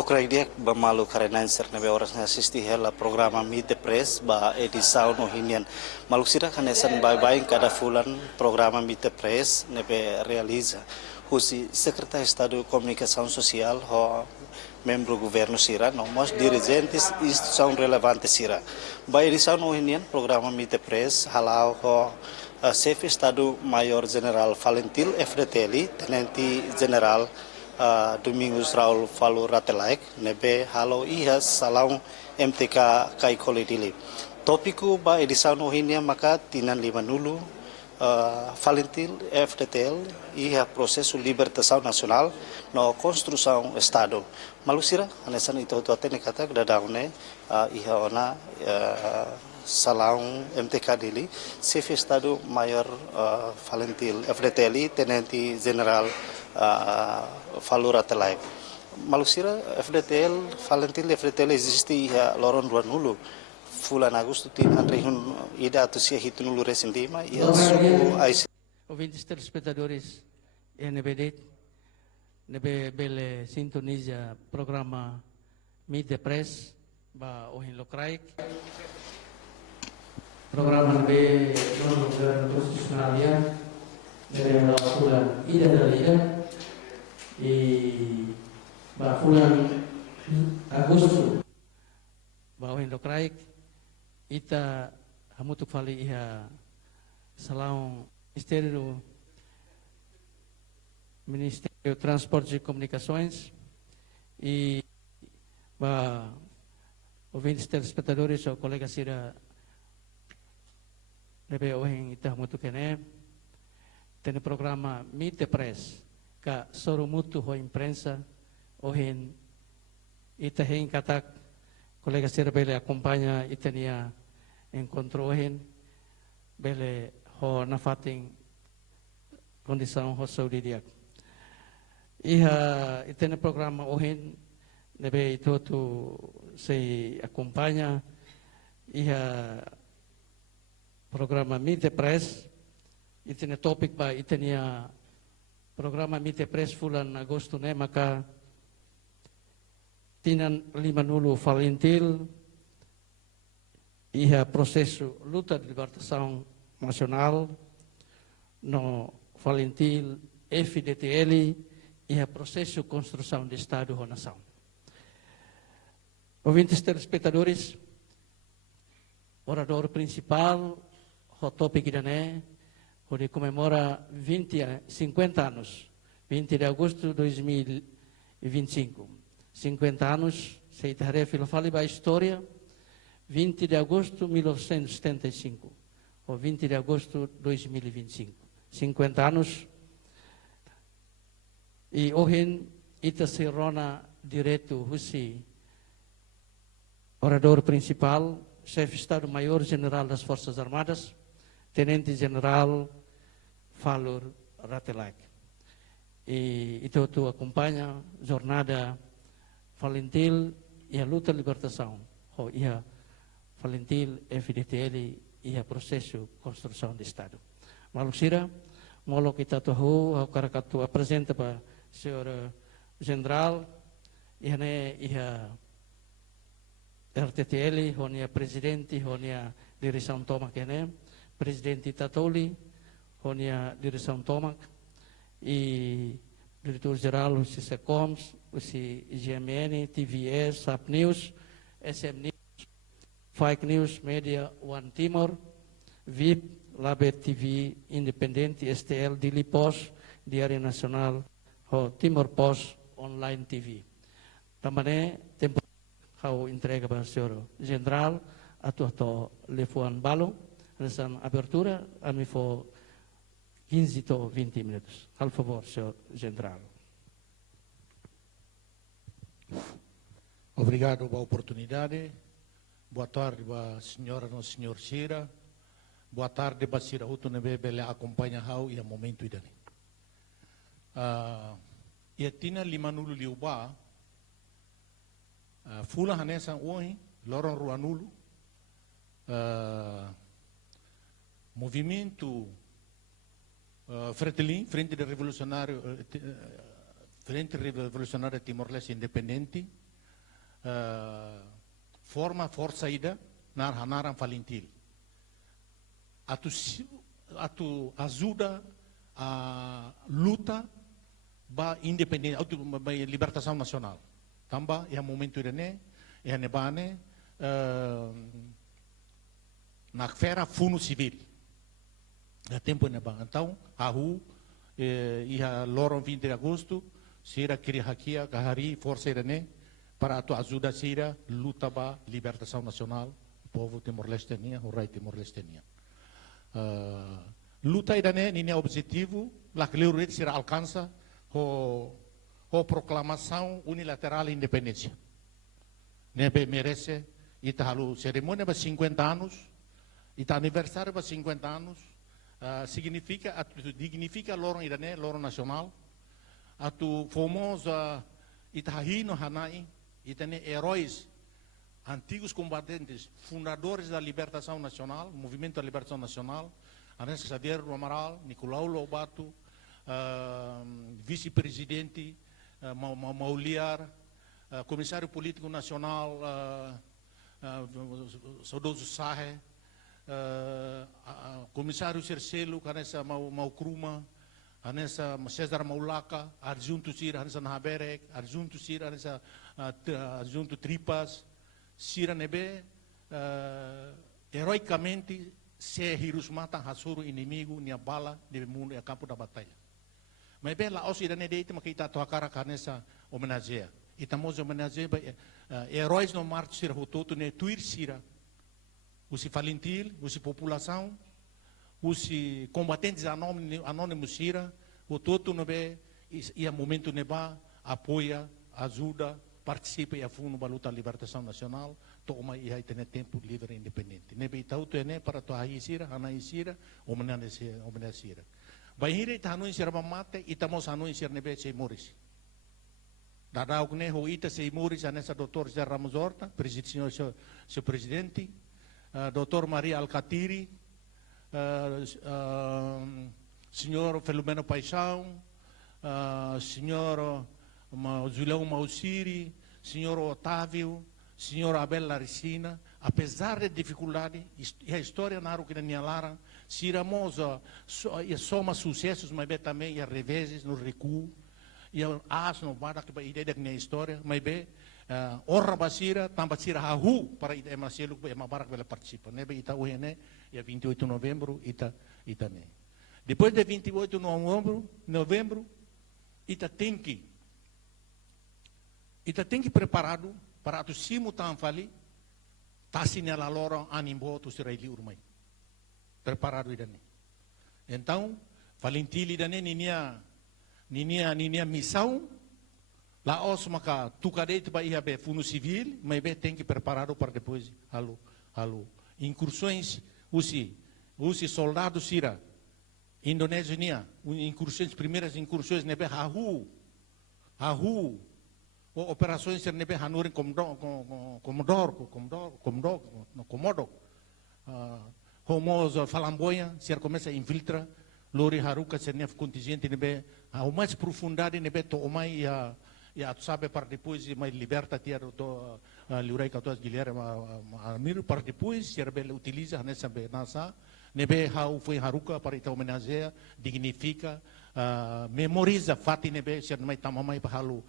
lucra dia ba malu karena ser na horas na assisti hela programa Meet the Press ba edição no hinian malu sira kanesan bye cada fulan programa Meet the Press nebe realiza husi secretário de Estado de Comunicação Social ho membro governo sira no mas dirigentes instituição relevante sira ba edição no hinian programa Meet the Press halau ho chefe Estado Maior General Valentil FDTL Tenente General Domingos Raul Falu Ratelaik nebe halo iha salang MTK kai kolidili topiku ba edição no hinia maka tinan lima nulu Valentil FDTL iha processo libertação nacional no construção Estado malusira anesan itu atene kata dadawne iha ona salang MTK dili chefe Estado Maior Valentil FDTL Tenente General Falu Ratelaik malusira FDTL Valentil FDTL existe ya loron dua nulu fulan Agosto tin anrehun ida atusia hitu nulu resendima ya suku ais ouvintes telespectadores NBD nebe bele sintoniza programa Meet the Press ba ohin lokraik programa nebe non konstitusionalia dari fulan ida dalida di bulan Agustus bahwa Indokraik ita hamutuk fali iha salang Ministério Transportes e Comunicações e ouvintes telespectadores ou colega sira nebe ohen ita hamutuk kene tem programa Meet the Press ka sorumutu ho imprensa ohin ita hen katak colega sira bele acompanha itania encontro ohin bele ho nafating condição ho saudidiak iha itene programa ohin nebe itu tu se acompanha iha programa Meet the Press itene topik ba itenia programa Meet the Press fulan Agosto ne maka tinan lima nulu Valentil iha processo luta de libertação nacional no Valentil FDTL iha processo construção de Estado ou nação. Ouvintes telespectadores, orador principal o topic dane onde comemora 50 anos, 20 de agosto de 2025. 50 anos, se tarefa fala da história, 20 de agosto de 1975, ou 20 de agosto de 2025. 50 anos, e hoje, ita se rona direto, Husi, orador principal, chefe de Estado-Maior General das Forças Armadas, Tenente General Falu Ratelaik. E itu acompanha jornada Valentil e a luta de libertação. E a Valentil FDTL e a processo de construção de Estado. Malusira, molo kita tahu, o karakatu apresenta para o senhor general, e a RTTL, a presidente, a direção Tomac, presidente Tatoli, a direção Tomac, e diretor-geral o CISECOMS, o IGMN, TVS, SAP News, SM News, Fake News, Media One Timor, VIP, Labet TV Independente, STL, Daily Post, Diário Nacional, Timor Post, Online TV. Também tempo kau entrega para o senhor general atau lefuan balong nessa abertura a mim for 15 to 20 minutos. Por favor, senhor general. Obrigado pela oportunidade. Boa tarde para a senhora e senhor Sira. Boa tarde para a Sira Hutu Nebele acompanha e a momento idani. E tina lima nulu liuba. Fula hanesa ohi, Loron Ruanulu, movimento Frente Revolucionário Timor-Leste Independente, forma força ida na hanaran falintil. Atu ajuda a luta ba independência, ba libertação nacional. Tamba é momento irene, é nebane na fera fundo civil. É tempo neba. Então, ia loron 20 de agosto, sira kiri hakia kahari força irene para atu ajuda sira luta ba libertação nacional, o povo Timor-Leste o rei Timor-Leste. Luta irene nini objetivo, la que será alcança a proclamação unilateral de independência. Nebe merece ita halu cerimônia para 50 anos, ita aniversário para 50 anos, dignifica loron irene, loron nacional, atu famosa ita hino hanai, ita ne heróis antigos combatentes, fundadores da libertação nacional, movimento da libertação nacional, Anes Xavier Amaral, Nicolau Lobato, vice-presidente Mauliar, comissário político nacional Saudoso Sahe, comissário Cercelo, Anessa Maukruma, Anessa César Maulaca, Arjunto Sira, Anessa Nahaberek, Arjunto Sira, Anessa Arjunto Tripas, Sira Nebe, heroicamente se hirus mata hasuru inimigo nia bala de mundo e campo da batalha. Mas bem lá os irane deita makita to akara kanesa homenageia. Itamos homenageia heróis no março sira hototo ne tuir sira. Os falintil, os população, os combatentes anônimos sira, hototo no be e a momento neba apoia, ajuda, participa e afuno da luta da libertação nacional. Toma e aí tem tempo livre e independente. Nebe itau tu ene para tu aí sira, ana isira, homenageira. Bahira ita hanu insira mamate, itamos hanu insira nebe sei moris. Dadau kne ho ita sei moris anessa Dr. Zé Ramos Horta, seu presidente, Dr. Maria Alcatiri, senhor Filomeno Paixão, senhor Julião Mausiri, senhor Otávio, senhor Abel Laricina, apesar da dificuldade, a história na que nem lara, se iramos soma sucessos, mas também e reveses no recuo, e as no vada que a ideia da história, mas bem, orra basira, tambasira hahu para ideia maselo que é mabarak ela participa, né? Ita uene, e 28 de novembro, ita né. Depois de 28 de novembro, ita tem que preparado para tu simu tanfali, tá sinala loro animbo tu siraili urmai. Preparado idane. Então, valentili idane ninia missão, lá os maka tu cadete ba ia be fundo civil, mas be tem que preparado para depois halo incursões usi soldados sira Indonésia incursões primeiras incursões nebe hahu operações ser nebe hanurin Komodo homos falamboia ser começa a infiltrar lori haruka ser nef contingente nebe ao mais profundidade nebe to omai ya tu sabe para depois mais liberta tiar to liurai katos Guilherme Amir para depois ser bel utiliza nessa be nasa nebe hau foi haruka para ita homenageia dignifica memoriza fati nebe ser mai tamamai pa halu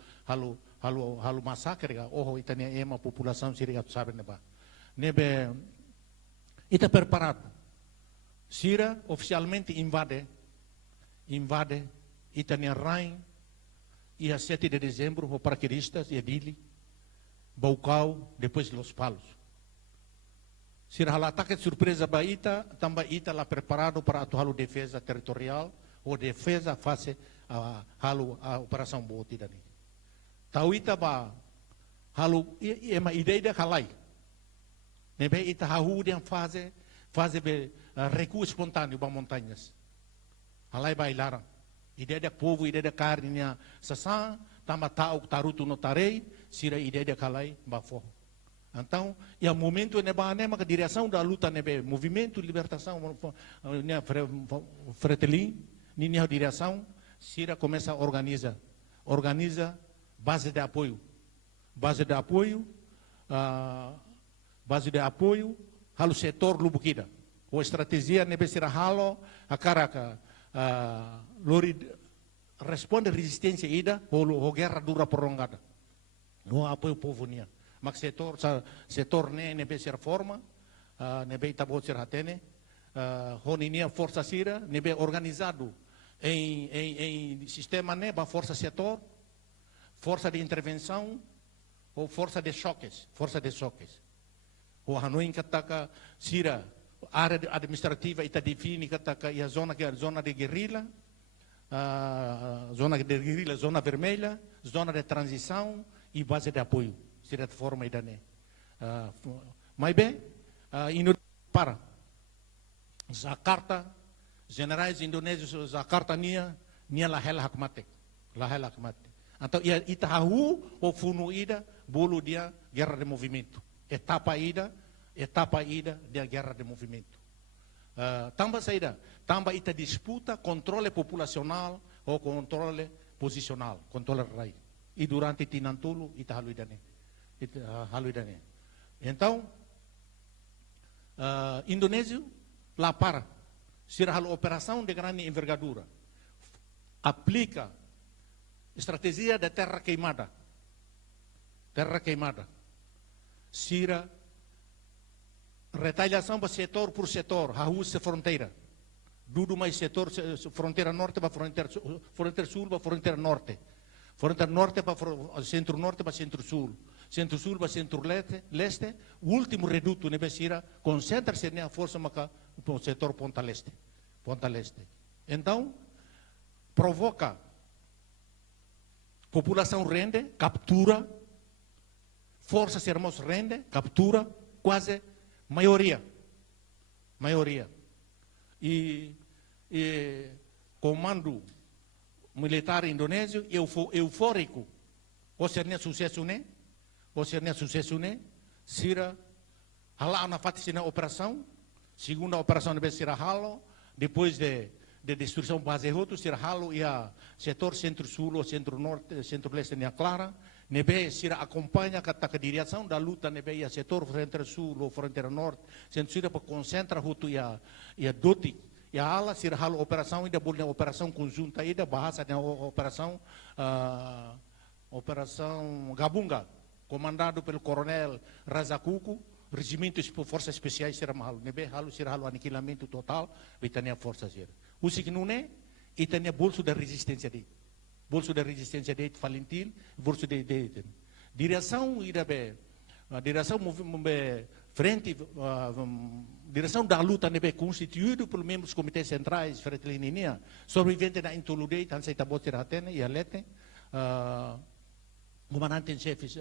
massacre ga itania ema população siria tu sabe nebe ita preparado Sira oficialmente invade itania rain e a 7 de dezembro o paraquedistas e Dili Baucau depois Los Palos Sira hal ataque de surpresa baita também ita lá preparado para atuar defesa territorial ou defesa face a operação Boti dani tauita ba halu e uma ideia da kalai nebe ita hahu dia fase be recuo espontâneo para montanhas halai bailaram ideia da povo ideia da carne sasa tama tau tarutu no tarei sira ideia da kalai bafo então e o momento neba nema a direção da luta nebe movimento libertação fretelin ninha direção sira começa a organiza base de apoio base de apoio, halo setor lubukida. O estratégia nebe será halo, a caraca, lori responde resistência ida, o guerra dura prolongada. No apoio povo nia. Mas setor nebe ser forma, nebe itabot ser hatene, honinia força sira, nebe organizado em sistema neba força setor, força de intervenção ou força de choques, o Hanoi kataka sira área administrativa ita define kataka a zona que é a zona de guerrilha, zona vermelha, zona de transição e base de apoio, sira de forma idane. Mas bem, para Jakarta, generais indonésios Jakarta nia lahela hakmatek. Então, itahu o funo ida, bolo dia guerra de movimento. Etapa ida dia guerra de movimento. Tamba saída, tamba ita disputa controle populacional ou controle posicional, controle rai. E durante tinantulu ita haluidane. Então, Indonésio lá para será a operação de grande envergadura. Aplica estratégia da terra queimada. Sira retaliação para setor por setor, a fronteira. Dudu mais setor, fronteira norte para fronteira sul para fronteira norte. Fronteira norte para centro-norte para centro-sul. Centro-sul para centro-leste. O último reduto, nebe sira, concentra-se na força no setor Ponta Leste. Então, provoca população rende, captura, forças armadas rende, captura, quase maioria. E comando militar indonésio eufórico. O sernia sucesso né? Sira hala na faticina operação, segunda operação deve ser halo, depois de destruição base roto, sira halo e a setor centro-sul ou centro-norte, centro-leste nem clara, nebe sira acompanha a direção da luta nebe e a setor fronteira sul ou fronteira norte, centro-sul para concentra roto e a doti. E a ala sira halo operação ainda bolha operação conjunta ainda bahasa da operação Gabunga, comandado pelo coronel Razakuku, regimentos por forças especiais será mal, nebe halo será halo aniquilamento total, vitania força ser. O signo e tem bolso da resistência de falentil, bolso de direção ida be, direção frente, direção da luta nebe constituído por membros comitês centrais, fretlininia, sobrevivente da intoludei, tan se tabot atene e alete, comandante em chefe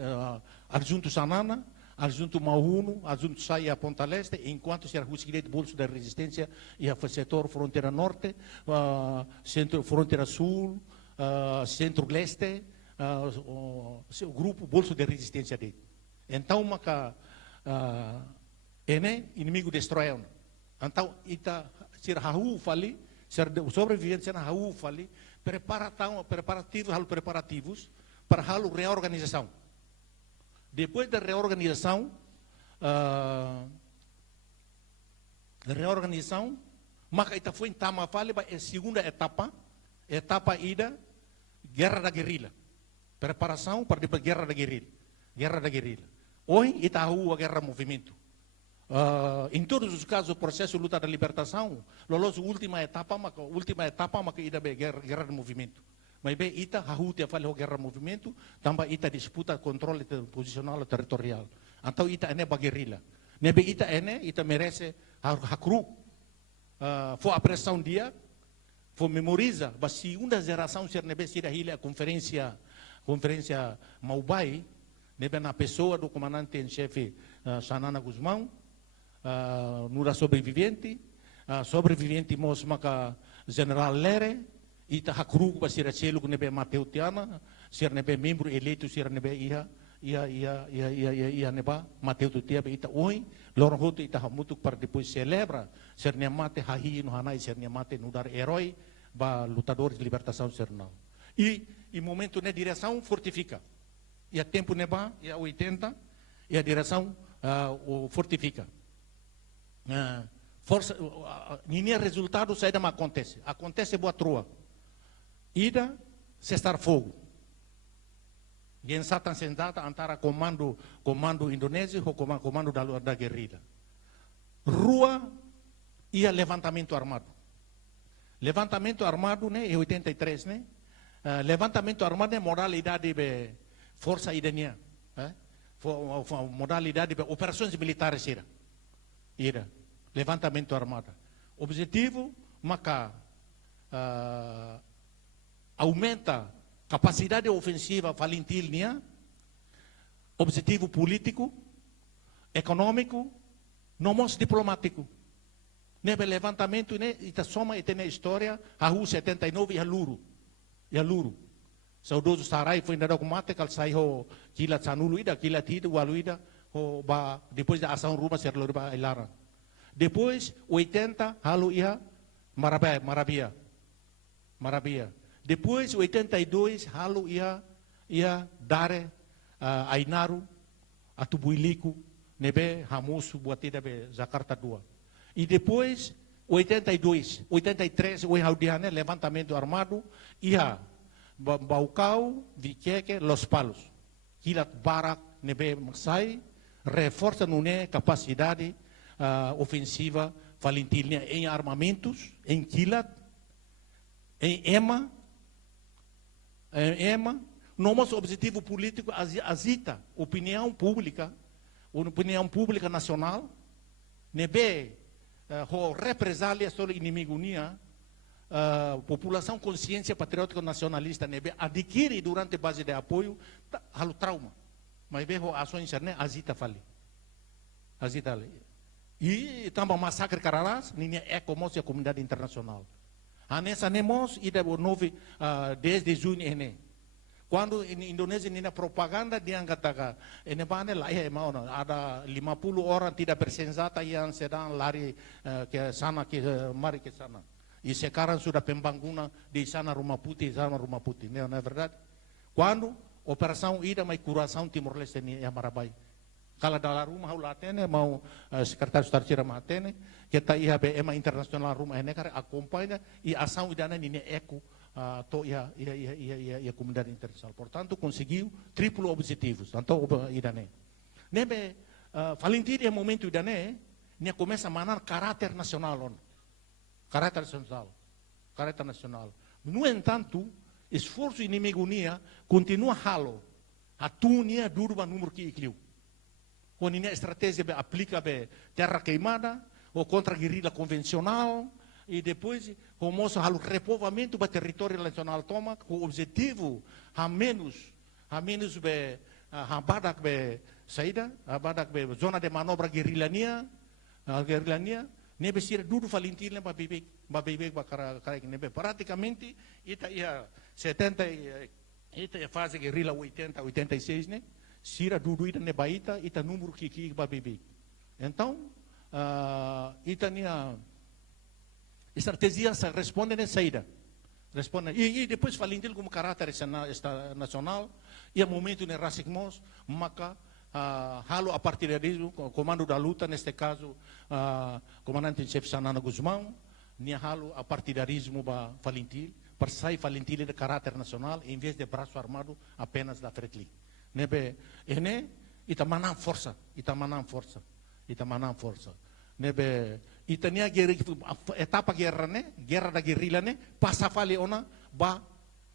adjunto Sanana, adjunto Mahuno, adjunto Saia Ponta Leste, enquanto se arrusquilhe de bolso da resistência e a setor fronteira norte, centro fronteira sul, centro-leste, o grupo bolso de resistência dele. Então, inimigo destruiu. Então, ser rahu fali, ser sobrevivente ser rahu fali, preparativos para a reorganização. Depois da reorganização, mas ita foi em Tamafale, a segunda etapa ida, guerra da guerrilha. Preparação para depois guerra da guerrilha. Hoje, ita a guerra movimento. Em todos os casos, o processo de luta da libertação, a última etapa, mas ida guerra de movimento. Mas bem, ita hahutia falou guerra movimento, também ita disputa controle posicional territorial. Então ita é guerrilha. Nebe ita merece hakru. Foi a pressão dia, foi memoriza, a segunda geração ser nebe sira a conferência Maubai, nebe na pessoa do comandante em chefe Sanana Guzmão, nura sobrevivente mosmaka general Lere. Ita hakru ba sira selo nebe Mateu Tiana, sira nebe membro eleito sira nebe ia neba Mateu Tiana ita oi, lorong hotu ita hamutuk para depois celebra sira ne mate hahi no hanai sira ne mate nudar herói ba lutadores de libertação sernal. E momento ne direção fortifica. E a tempo neba e a 80 e a direção o fortifica. Força, nenhum resultado saída mas acontece boa trua. Ida cessar fogo. Quem está sentada antara comando indonésio ou comando da guerrilha. Rua e levantamento armado. Levantamento armado né, em 83 né. Levantamento armado é modalidade de força idênea, modalidade de operações militares ira. Levantamento armado. Objetivo maka aumenta capacidade ofensiva valentilnia, objetivo político, econômico, nomos diplomático. Nesse levantamento, né, ita soma e tem a história, a Rua 79 e a Luro. Saudoso Sarai foi ainda com mate, que saiu kila Sanulo ida, kila Tido, Waluida, depois da ação Ruma, ser Loriba Ilara. Depois, 80, halu ia, Marabia. Depois, 82, halu ia Dare, Ainaru, Atubuiliku, Nebe, Hamusu, Buatida, Jakarta 2. E depois, 82, 83, o Ihaudiane, levantamento armado, ia Baucau, Viqueque, Los Palos. Kilat Barak, Nebe, Maksai, reforça a capacidade ofensiva valentilha em armamentos, em Kilat, em EMA, nosso objetivo político azita opinião pública nacional, nebe represália sobre inimigo nia, população consciência patriótica nacionalista nebe adquire durante base de apoio halo trauma, mas vejo ações né azita ali. E também massacre Cararás, ninguém é como a comunidade internacional. Nessa nemos ida nove 10 de junho ene. Quando in Indonésia nina propaganda dia katakan ene bane lah mau ada 50 orang tidak bersenjata yang sedang lari ke sana mari ke sana. E sekarang sudah pembangunan di sana Rumah Putih. Não é verdade? Quando operação ida mai Curaçao Timor Leste ni ya Marabai. Kalau dalam rumah ulatene mau sekretaris tercira matene kita IHBM internasional rumah ini karena acompanha e ação idana nini eco to ia comunidade internacional. Portanto, conseguiu triplo objetivos. Então, idane. Nebe Valentim é momento idane, ne começa a manar caráter nacional. Caráter nacional. No entanto, esforço inimigo nia continua halo. Atunia durba número que ikliu. Quando a estratégia aplica terra queimada, ou contra a guerrilha convencional, e depois o repovoamento do território nacional toma, com o objetivo a menos saída, zona de manobra guerrilhania, nebe sira duro valentina para beber praticamente ita ia 70 ita ia fase guerrilha 80, 86 né? Sira duro ita ne baita ita número que para beber. Então, ita nia estratégia responde na saída. E depois Valentim como caráter nacional, e a momento ne Rasikmos, maka halo a partidarismo, comando da luta, neste caso, comandante-chefe Sanana Guzmão, nia halo a partidarismo ba Valentim, para sair Valentim de caráter nacional, em vez de braço armado apenas da Fretli. Nebe, ita manam força. Nebe, itania etapa guerra da guerrilha passa fale ona ba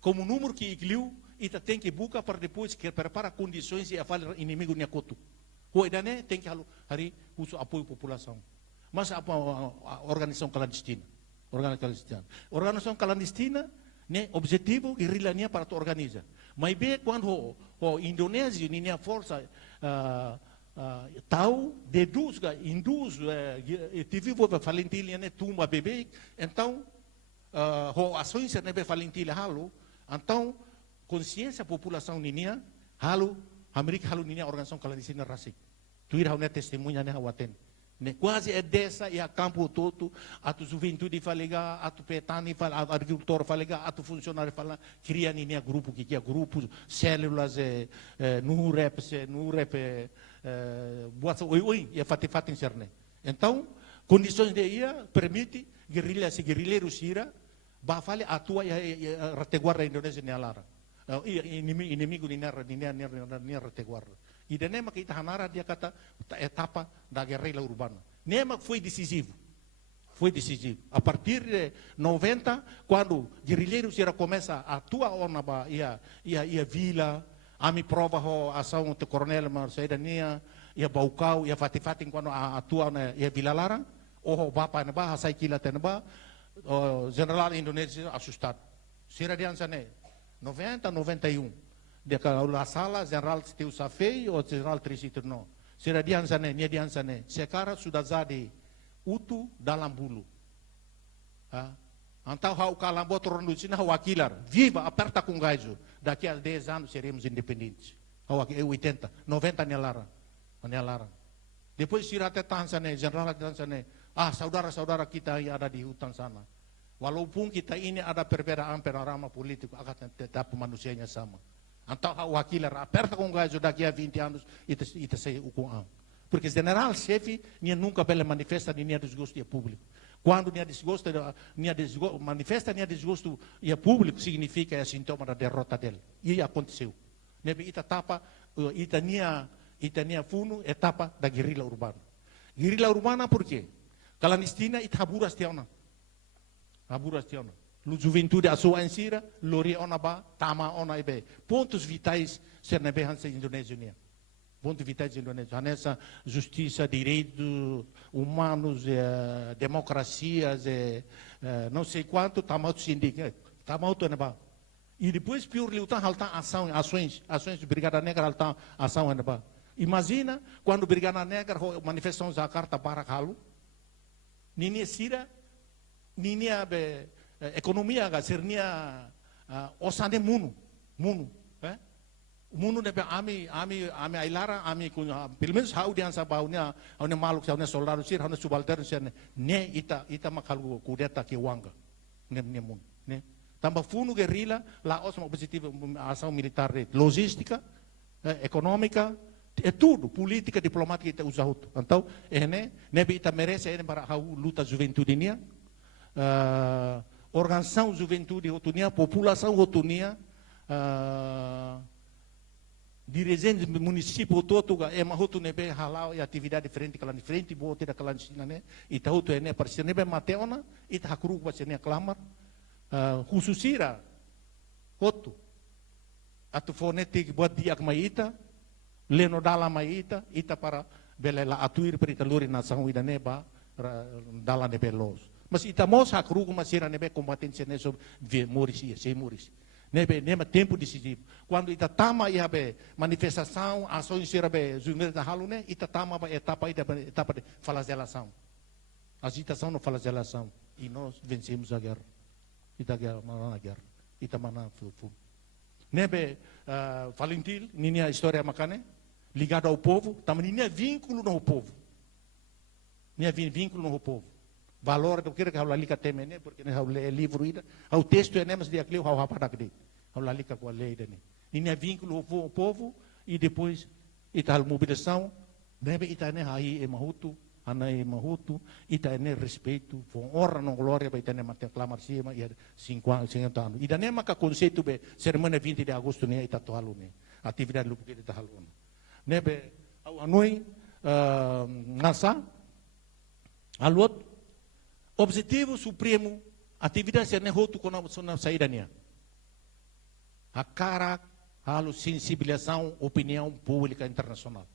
como número que ikliu ita tem que buscar para depois que prepara condições e a fale inimigo nia kotu. O idane tem que hari uso apoio população. Mas a organização clandestina. Organização clandestina né objetivo guerrilha nia para tu organiza. Mas bem quando o Indonésia nia força tahu deduz induz TV vou Valentim né tumba bebê então ações né Valentim halo então consciência população ninia halo América halo ninia organização clandestina rasik tuir hau né testemunha né hawaten Quase é dessa e a campo todo, a tu juventude fala, a tu petani fala, a agricultor fala, a tu funcionário fala, cria ninha grupo que é grupo, células, no rep, oi, e fati interne. Então, condições de ia permite guerrilha se guerrilheiros ira, ba fale atua e reteguarda Indonésia nealara. Inimigo ni reteguarda. E de nema que Itahanara dia kata etapa da guerrilha urbana. Nema foi decisivo. Foi decisivo. A partir de 90, quando guerrilheiros já começa a atuar onaba ia vila, a mi prova a ação do coronel Marcelania, ia Baucau, ia Fatifatin quando atua na ia Vila Larang, o bapa na ba, sai kila tenba, o general Indonésia assustado. Sira dian sane 90, 91. Dia kalau la sala general Teu Safei ou general Trisiturno. Sira dian sane, nia dian sane. Sekarang sudah jadi utuh dalam bulu. Antau hau kalambo turun di sini wakilar. Viva, aperta com gaiso. Daqui a 10 anos seremos independentes. 80, 90 nelarang. Depois sira tetan sana, general tetan sana. Saudara-saudara kita yang ada di hutan sana. Walaupun kita ini ada perbedaan panorama politik, akan tetap manusianya sama. Então, o Aquila aperta com o gajo daqui a 20 anos e te sai o com. Porque o general-chefe nunca bela manifesta nem desgosto público. Quando manifesta nem desgosto público, significa é sintoma da derrota dele. E aconteceu. Nebe tapa, itania funo, etapa da guerrilha urbana. Guerrilha urbana por quê? Clandestina e taburas tiona. Taburas tiona. Juventude a sua ensira, lori ona ba, tama ona ibe. Pontos vitais ser na berrança indonésia. Pontos vitais indonésia. Nessa justiça, direitos humanos, democracias, não sei quanto, tamauto sindica, tamauto na ba. E depois pior lutar halta ações de Brigada Negra halta ação na ba. Imagina quando Brigada Negra manifestação da carta para halu, ninia sira, ninia be economia ga sernia osane munu nebe ami ailara ami pelo menos hau dian sabaunya hau maluk hau soldado sir hau subaltern sir ne ita makalu kudeta ke wanga ne mun ne tamba funu guerrilla la osmo positivo ação militar logística econômica é tudo política diplomática ita usa hutu então nebe ita merece para hau luta juventude nia organização juventude rotunia, população rotunia, dirigentes do município todo, uma rotunebe halau e atividade diferente que lá de frente, boa ter aquela ensina né, e tá outro né para ser nebe mateona, e tá cru para ser né clamar, khususira, rotu, atu fonetik buat dia kemaita, leno dalam maita, ita para belela atuir perita lori nação ida neba dalam nebe los. Mas itamos hakrugo masira nebe combatência ne sobre morisi, sei morisi. Nebe tempo decisivo. Quando ita tama ia be manifestação, ações sira be zumir da halune, ita tama ba etapa de flagelação. Agitação no flagelação e nós vencemos a guerra. Ita guerra, a guerra. Ita mana fu. Nebe Valentil, ninha história macane, ligado ao povo, também ninha vínculo no povo. Ninha vínculo no povo. Valor do que hau lalika temene porque hau le livro ida hau texto enemas de aquilo hau rapadak de hau lalika com a lei dele ninha vínculo ao povo e depois ita mobilização nebe ita ne hai e mahutu anai mahutu ita ne respeito for honra no glória ba ita ne mate clamar cima e 50 anos ida ne maka conceito be cerimônia 20 de agosto ne ita to alune atividade lupu que ita haluna nebe hau anoi ngasa alot objetivo supremo, atividade ser nehotu com a saída nia. A cara, a sensibilização, opinião pública internacional.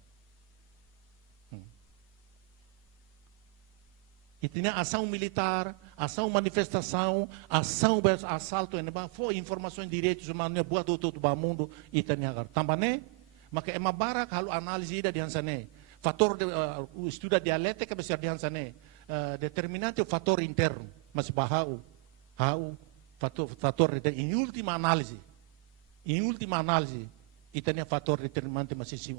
E tinha ação militar, ação manifestação, ação assalto, foi informações de direitos humanos, boa do todo o mundo e tinha agora. Também, mas é uma barra a análise da diansane. Fator de estudo dialética besar diansane. Determinante o fator interno, mas bahau fator em última análise, Ita é fator determinante mas sim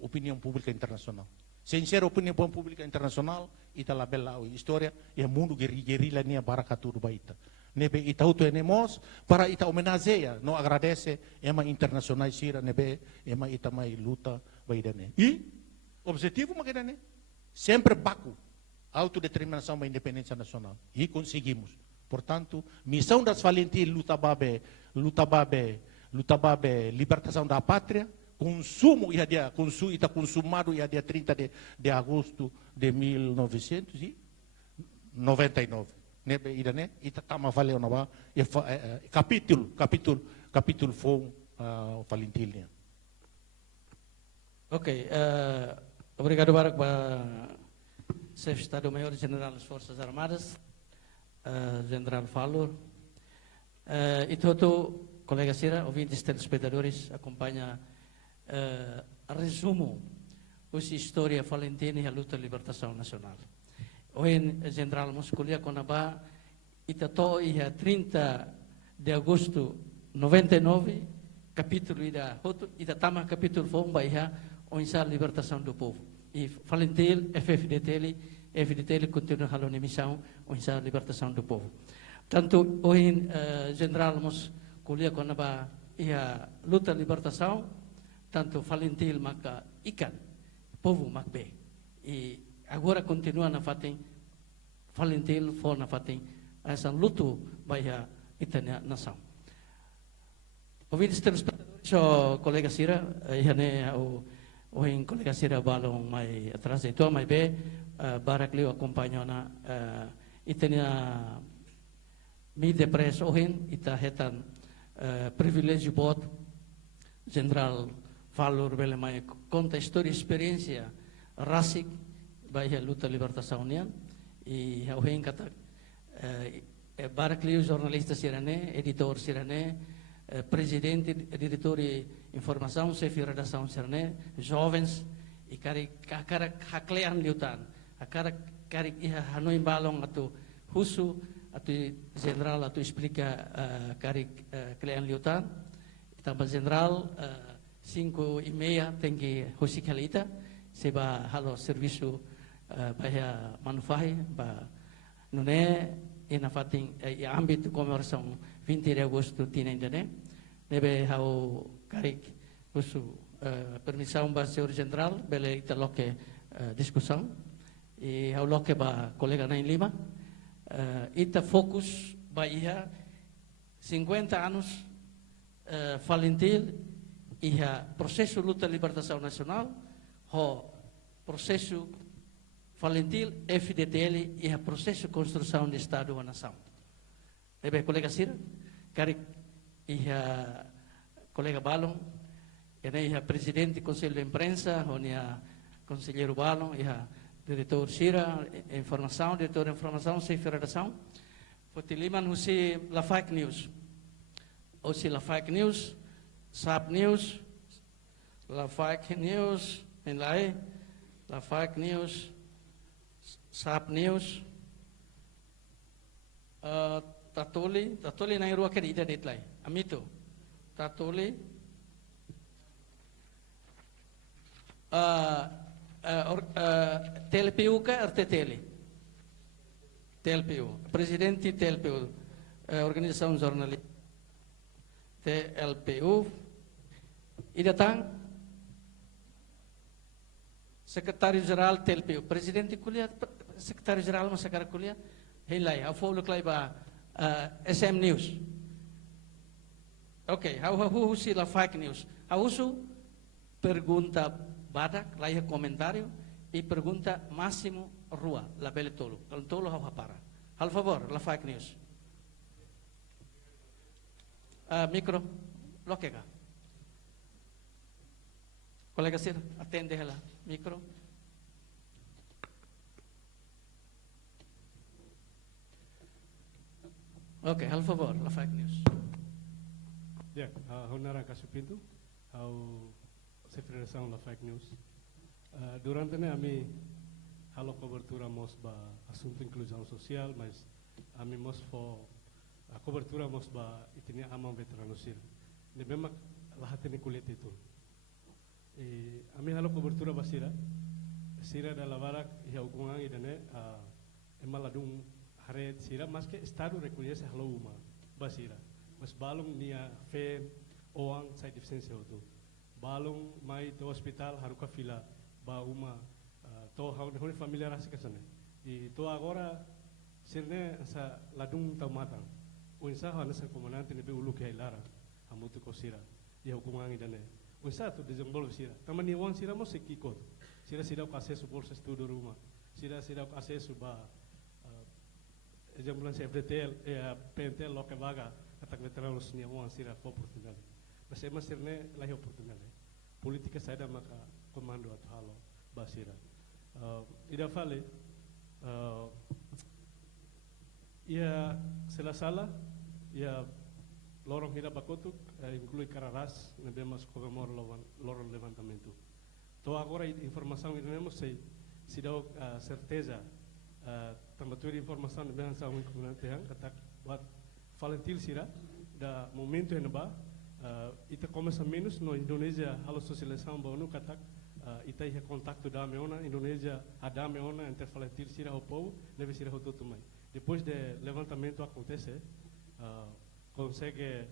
opinião pública internacional. Sem ser opinião pública internacional, ita labela a história e o mundo guerrilha nia barakatu do baita. Nebe ita uto enemos para ita homenageia, no agradece ema internacional sira nebe ema ita mai luta baidane. E objetivo magadane sempre baku autodeterminação da independência nacional e conseguimos. Portanto, missão das Valentim luta babe libertação da pátria, consumo ia dia está consumado ia dia 30 de agosto de 1999. Nebe ida né? Ita tama valeu na ba capítulo foi Valentim. Ok, obrigado para Chefe de Estado-Maior-General das Forças Armadas, General Fallor. E todo colega Sira, ouvintes telespectadores, acompanha resumo a história Valentim e a luta de libertação nacional. Hoje, General Musculia Conabá, itato ia 30 de agosto 99, capítulo ida tama capítulo fomba ia onde a libertação do povo. E Valentim, FDTL continua a missão onde a libertação do povo. Tanto hoje, General Musculia Conabá ia luta de libertação, tanto Valentim maka ikan, povo makbe. E agora continua na fatem Valentim for na fatem essa luta vai a itania nação. Ouvintes telespectadores, o colega Sira, o colega Sira balong mai atrás itu mai be barakliu acompanhou na itania mídia press ohin ita hetan privilégio bot General Fallor bele mai conta história experiência rasik vai a luta libertação unian e ohin kata barakliu jornalista Sirane, editor Sirane, presidente, diretor de informação, chefe de redação Sirane, jovens e cara haklean liutan, cara hanoi balong atau husu atau general atau explica cara klean liutan, tambah general 5:30 tem que husikalita seba halo serviço bahaya manufai ba nune ina fating ambit komersial 20 de agosto tinendane nebe hau karik usu permissão ba senhor general bele ita loke discussão e hau loke ba colega na Lima ita fokus ba iha 50 anos Valentim iha processo luta libertação nacional ho processo Valentim FDTL iha processo construção de Estado e nação. Nebe colega Sira, karik iha colega Balong, iha presidente do Conselho de Imprensa, iha conselheiro Balong, iha diretor Sira, informação, diretor de informação, chefe de redação. Fotiliman husi la fake news. Husi la fake news, SAP news, la fake news, enlai, la fake news, SAP news, tatuli na irua kedi ida detlai. Amito, tatuli, TLPU ka RTTL? TLPU, presidente TLPU, organização jornalista. TLPU, e datang secretário-geral TLPU, presidente kuliah, secretário-geral masakara kuliah, hilai, how follow klai ba SM News. Okay, how si la fake news? How su pergunta badak, lai comentário e pergunta máximo rua, la bele tolo. Kalau tolo how para. Al favor, la fake news. Micro, bloque ka. Colega Sir, atende ela. Micro. Ok, al favor, la fake news. Ya, honara kasupintu, au sefredação la fake news. Durante né, ami halo cobertura mos ba assunto inclusão social, mas ami mos fo a cobertura mos ba itinia amam veterano sir. Ne bema lahat ni kulit itu. Ami halo cobertura basira. Sira da lavarak ya ukungang idane emaladung haret sira mas que estado reconhece halo uma basira. Mas balung nia fen oang sai deficiência itu. Balung mai do hospital haruka fila ba uma to hone familiar rasa kesana. E to agora sirne sa ladung tamatang. Unsa hana sa comandante ne be ulu ke lara hamutu ko sira. Ya ukungang idane. Unsa tu desenvolve sira. Tamani wan sira mo se kikot. Sira o acesso bolsa estudo rumah. Sira o acesso ba exemplo FDTL PNTL lo que vaga atak veteranos ni wan sira fo oportunidade. Mas é sirne lahi oportunidade. Política saída maka comando at halo basira. Ida fale ia sela sala ia lorong hira bakotuk inclui Cararas nebemas comemora lorong levantamento. To agora informação que temos se dá certeza também tua informação de bem saúde comunidade yang kata buat Valentil sira da momento yang ba ita começa menos no Indonesia halo sosialização bonu kata ita ia contato da meona Indonesia ada meona entre Valentil sira o povo deve ser o tudo mais depois de levantamento acontece consegue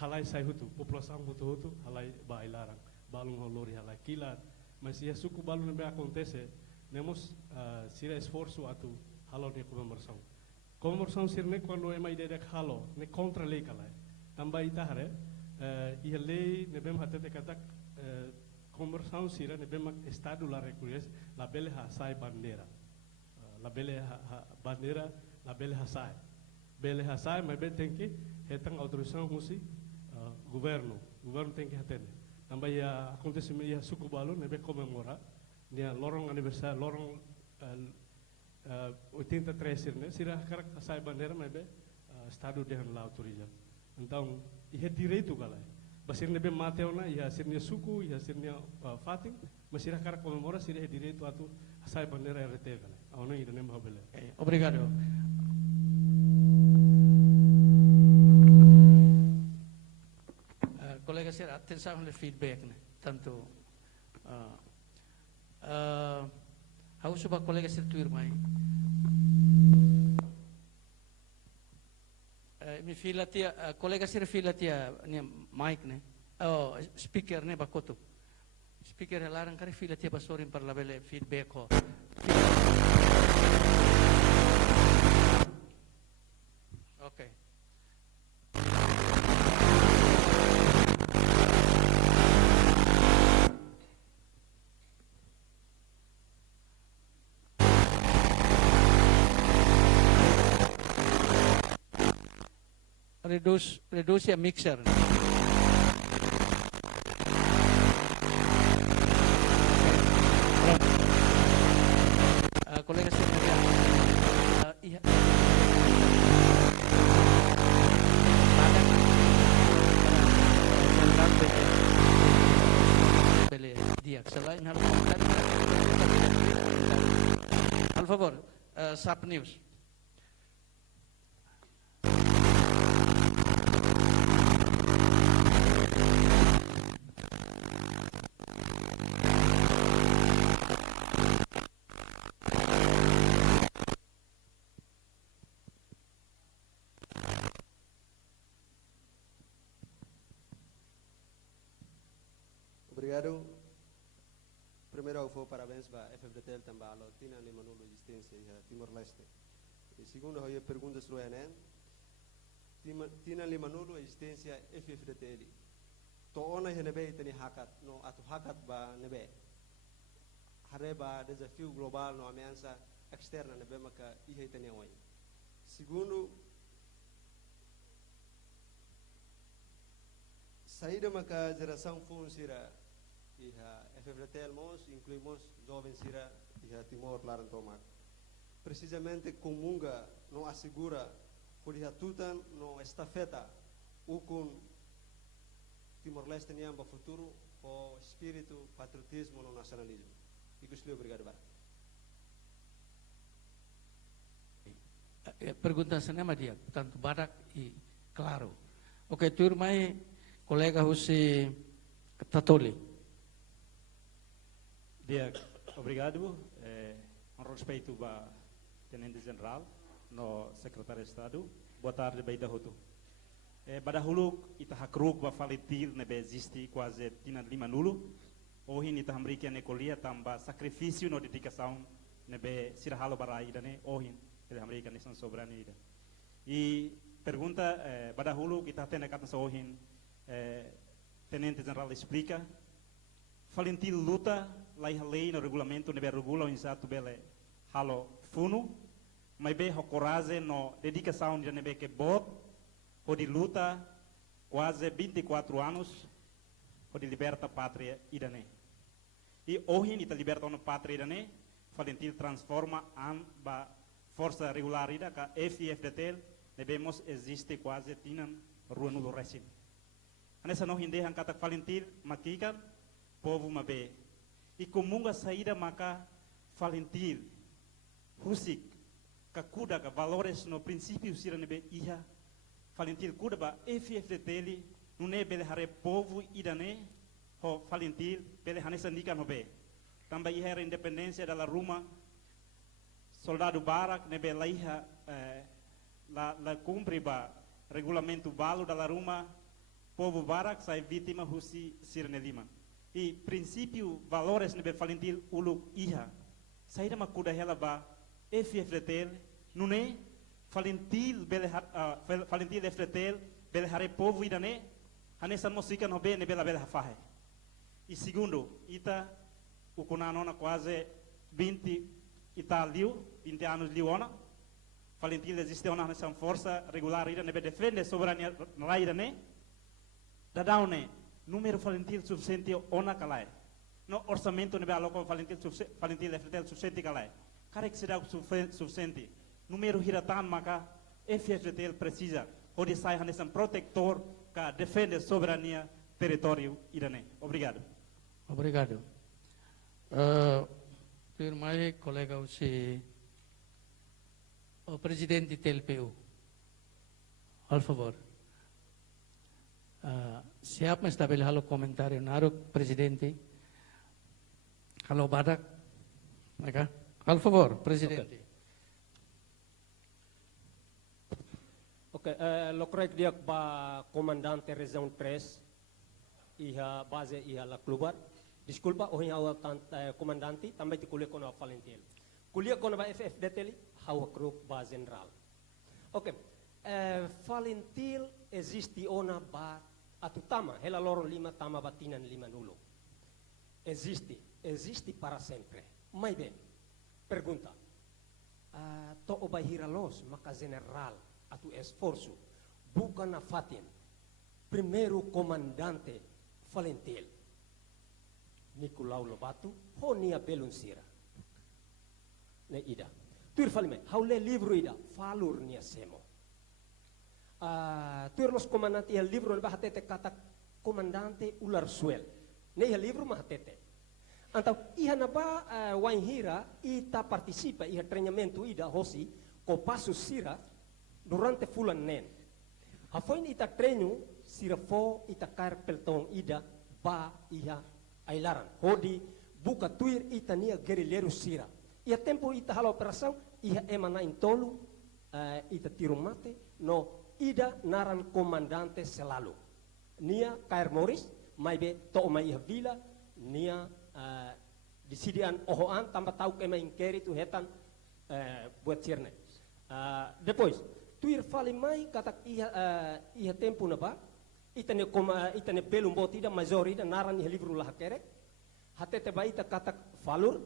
halai sai hutu população hutu halai bailarang balung holori halai kilat mas ia suku balung nebe acontece nemos sira esforço atu halo ne comemoração sirne quando é mais de halo ne contra lei kalai também itahare ia lei nebe hatete kata comemoração sira nebe estado la reconhece la belle ha sai bandeira la belle bandeira la belle ha sai mas bem tem que hetang autorização musi governo tem que atender também acontecimento ia suku balu nebe comemora nia lorong aniversário lorong 83 né sira karak sai bandeira nebe estado de la autoriza então ia direito galai basir nebe mateona ia sirnia suku ia sirnia fating mas sira karak comemora sira direito atu sai bandeira RT galai auna ida nem habele Obrigado. Colega ser atenção no feedback, né? Tanto how suba colega ser tuir mai mi fila tia colega ser fila tia ni mic ne oh speaker ne bakoto speaker larang kare fila tia basorin per la belle feedback ho okay. Reduce a mixer. Colega secretário, selain hal komentar, al favor, SAP News. Obrigado. Primeiro eu vou parabéns para a FFDTL também a Tina Limanolo existência em Timor-Leste. E segundo eu pergunto sobre o ENEN, Tina Limanolo existência FFDTL. To ona henebe tani hakat no atu hakat ba nebe. Hareba desafio global no ameaça externa nebe maka ihe tani awai. Segundo saída maka geração funsira iha FFDTL mos incluímos jovens sira iha Timor Laran Tomak. Precisamente comunga no assegura por iha tutan no estafeta ukun Timor-Leste niamba futuro o espírito patriotismo no nacionalismo. E gostaria obrigado bara. Pergunta sana dia tanto badak e claro. Ok, tu mai colega José Tatoli. Dia, obrigado. Com respeito ao Tenente General, no Secretário de Estado. Boa tarde, Beida Roto. Badahulu, ita hakruk ba falitil nebe existe quase tina lima nulo. Hoje ita hamriki necolia tamba sacrifício no dedicação nebe sirahalo baraida ne hoje ele hamriki nessa soberania. E pergunta Badahulu kita tena kata hoje Tenente General explica falentil luta lei no regulamento nebe regula o insato bele halo funo mas be hocorase no dedicação de nebe que bot o de luta quase 24 anos o de liberta pátria idane e hoje ita liberta uma pátria idane falentil transforma an ba força regular ida ka FIFDT nebemos existe quase tinan rua nulo resim anessa no hinde han kata falentil makikan povo mabe e comunga saída maka falentil husik kakuda ka valores no princípio sira nebe iha falentil kuda ba FFDT não é bele hare povo idane ho falentil bele hanesa nika no be tamba iha independência da Ruma soldado barak nebe laiha la cumpre ba regulamento balo da Ruma povo barak sai vítima husi sirne lima e princípio valores nebe falentil uluk iha saída makuda hela ba FFDT não é falentil bele falentil FFDT bele hare povo idane hanesa música no bene bela bela fahe e segundo ita o conanona quase 20 anos liona falentil existe uma nessa força regular ida nebe defende soberania raida ne dadaune número falentil suficiente ona kalai no orçamento nebe aloco falentil FFDT suficiente kalai cara que será suficiente número hiratan maka FFDT precisa onde sai nesse protector que defende soberania território irane. Obrigado. Obrigado. Firmai colega o presidente TLPU. Por favor. Siapa stabil halo komentar naro presidente. Halo badak. Maka. Por favor, presidente. Ok, lo correct dia ba comandante região 3 iha base iha la klubar. Desculpa, hoje hawa comandante também te kuliah kono Valentil. Kuliah kono ba FFDT hawa group ba general. Ok, Valentil existe ona ba atutama, hela loro lima tama batinan lima nulo. Existe para sempre. Mas bem, pergunta. To obahira los maka general atu esforço bukan na fatin primeiro comandante Valentil Nicolau Lobato honia belunsira ne ida tuir falime haule livro ida falur nia semo tuir los comandante el livro bahatete kata comandante ular suel ne el livro mahatete então iha na ba wainhira ita participa iha treinamento ida hosi ko passo sira durante fulan nen. Hafoin ita treino sira fo ita kar pelton ida ba iha ailaran. Hodi buka tuir ita nia guerrilheiro sira. Ia tempo ita hala operação iha emana intolu ita tiro mate no ida naran comandante selalu. Nia kair Moris mai be to mai iha vila nia disidian ohoan tambah tahu kema inkeri tu hetan buat cirne. Depois tuir fale mai kata iha tempo na ba itane belum bot ida major ida naran iha livro lah kerek hatete ba ita kata falur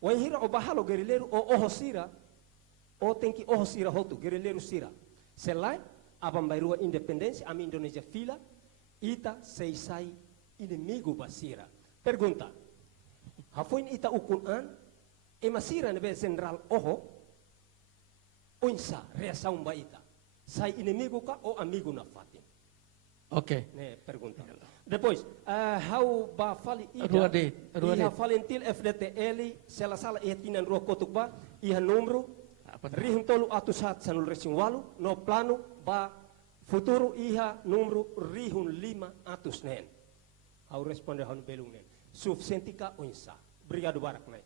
wahira o bahalo guerrilheiro o ohosira o tenki ohosira hotu guerrilheiro sira selai abam bairua independência am Indonesia fila ita seisai inimigo basira pergunta hafoin ita ukunan emasira nebe general oho unsa reação baita sai inimigo ka ou amigo na fatin Ok. ne pergunta depois how ba fali ida Ruade. iha Valentil FDTL sela sala iha tinan rua kotuk ba iha número rihim tolu atusat sanul resin walu no plano ba Futuro iha número rihun 500 nen. Au responde hanu belung nen. Suficiente ka unsa. Obrigado barak né.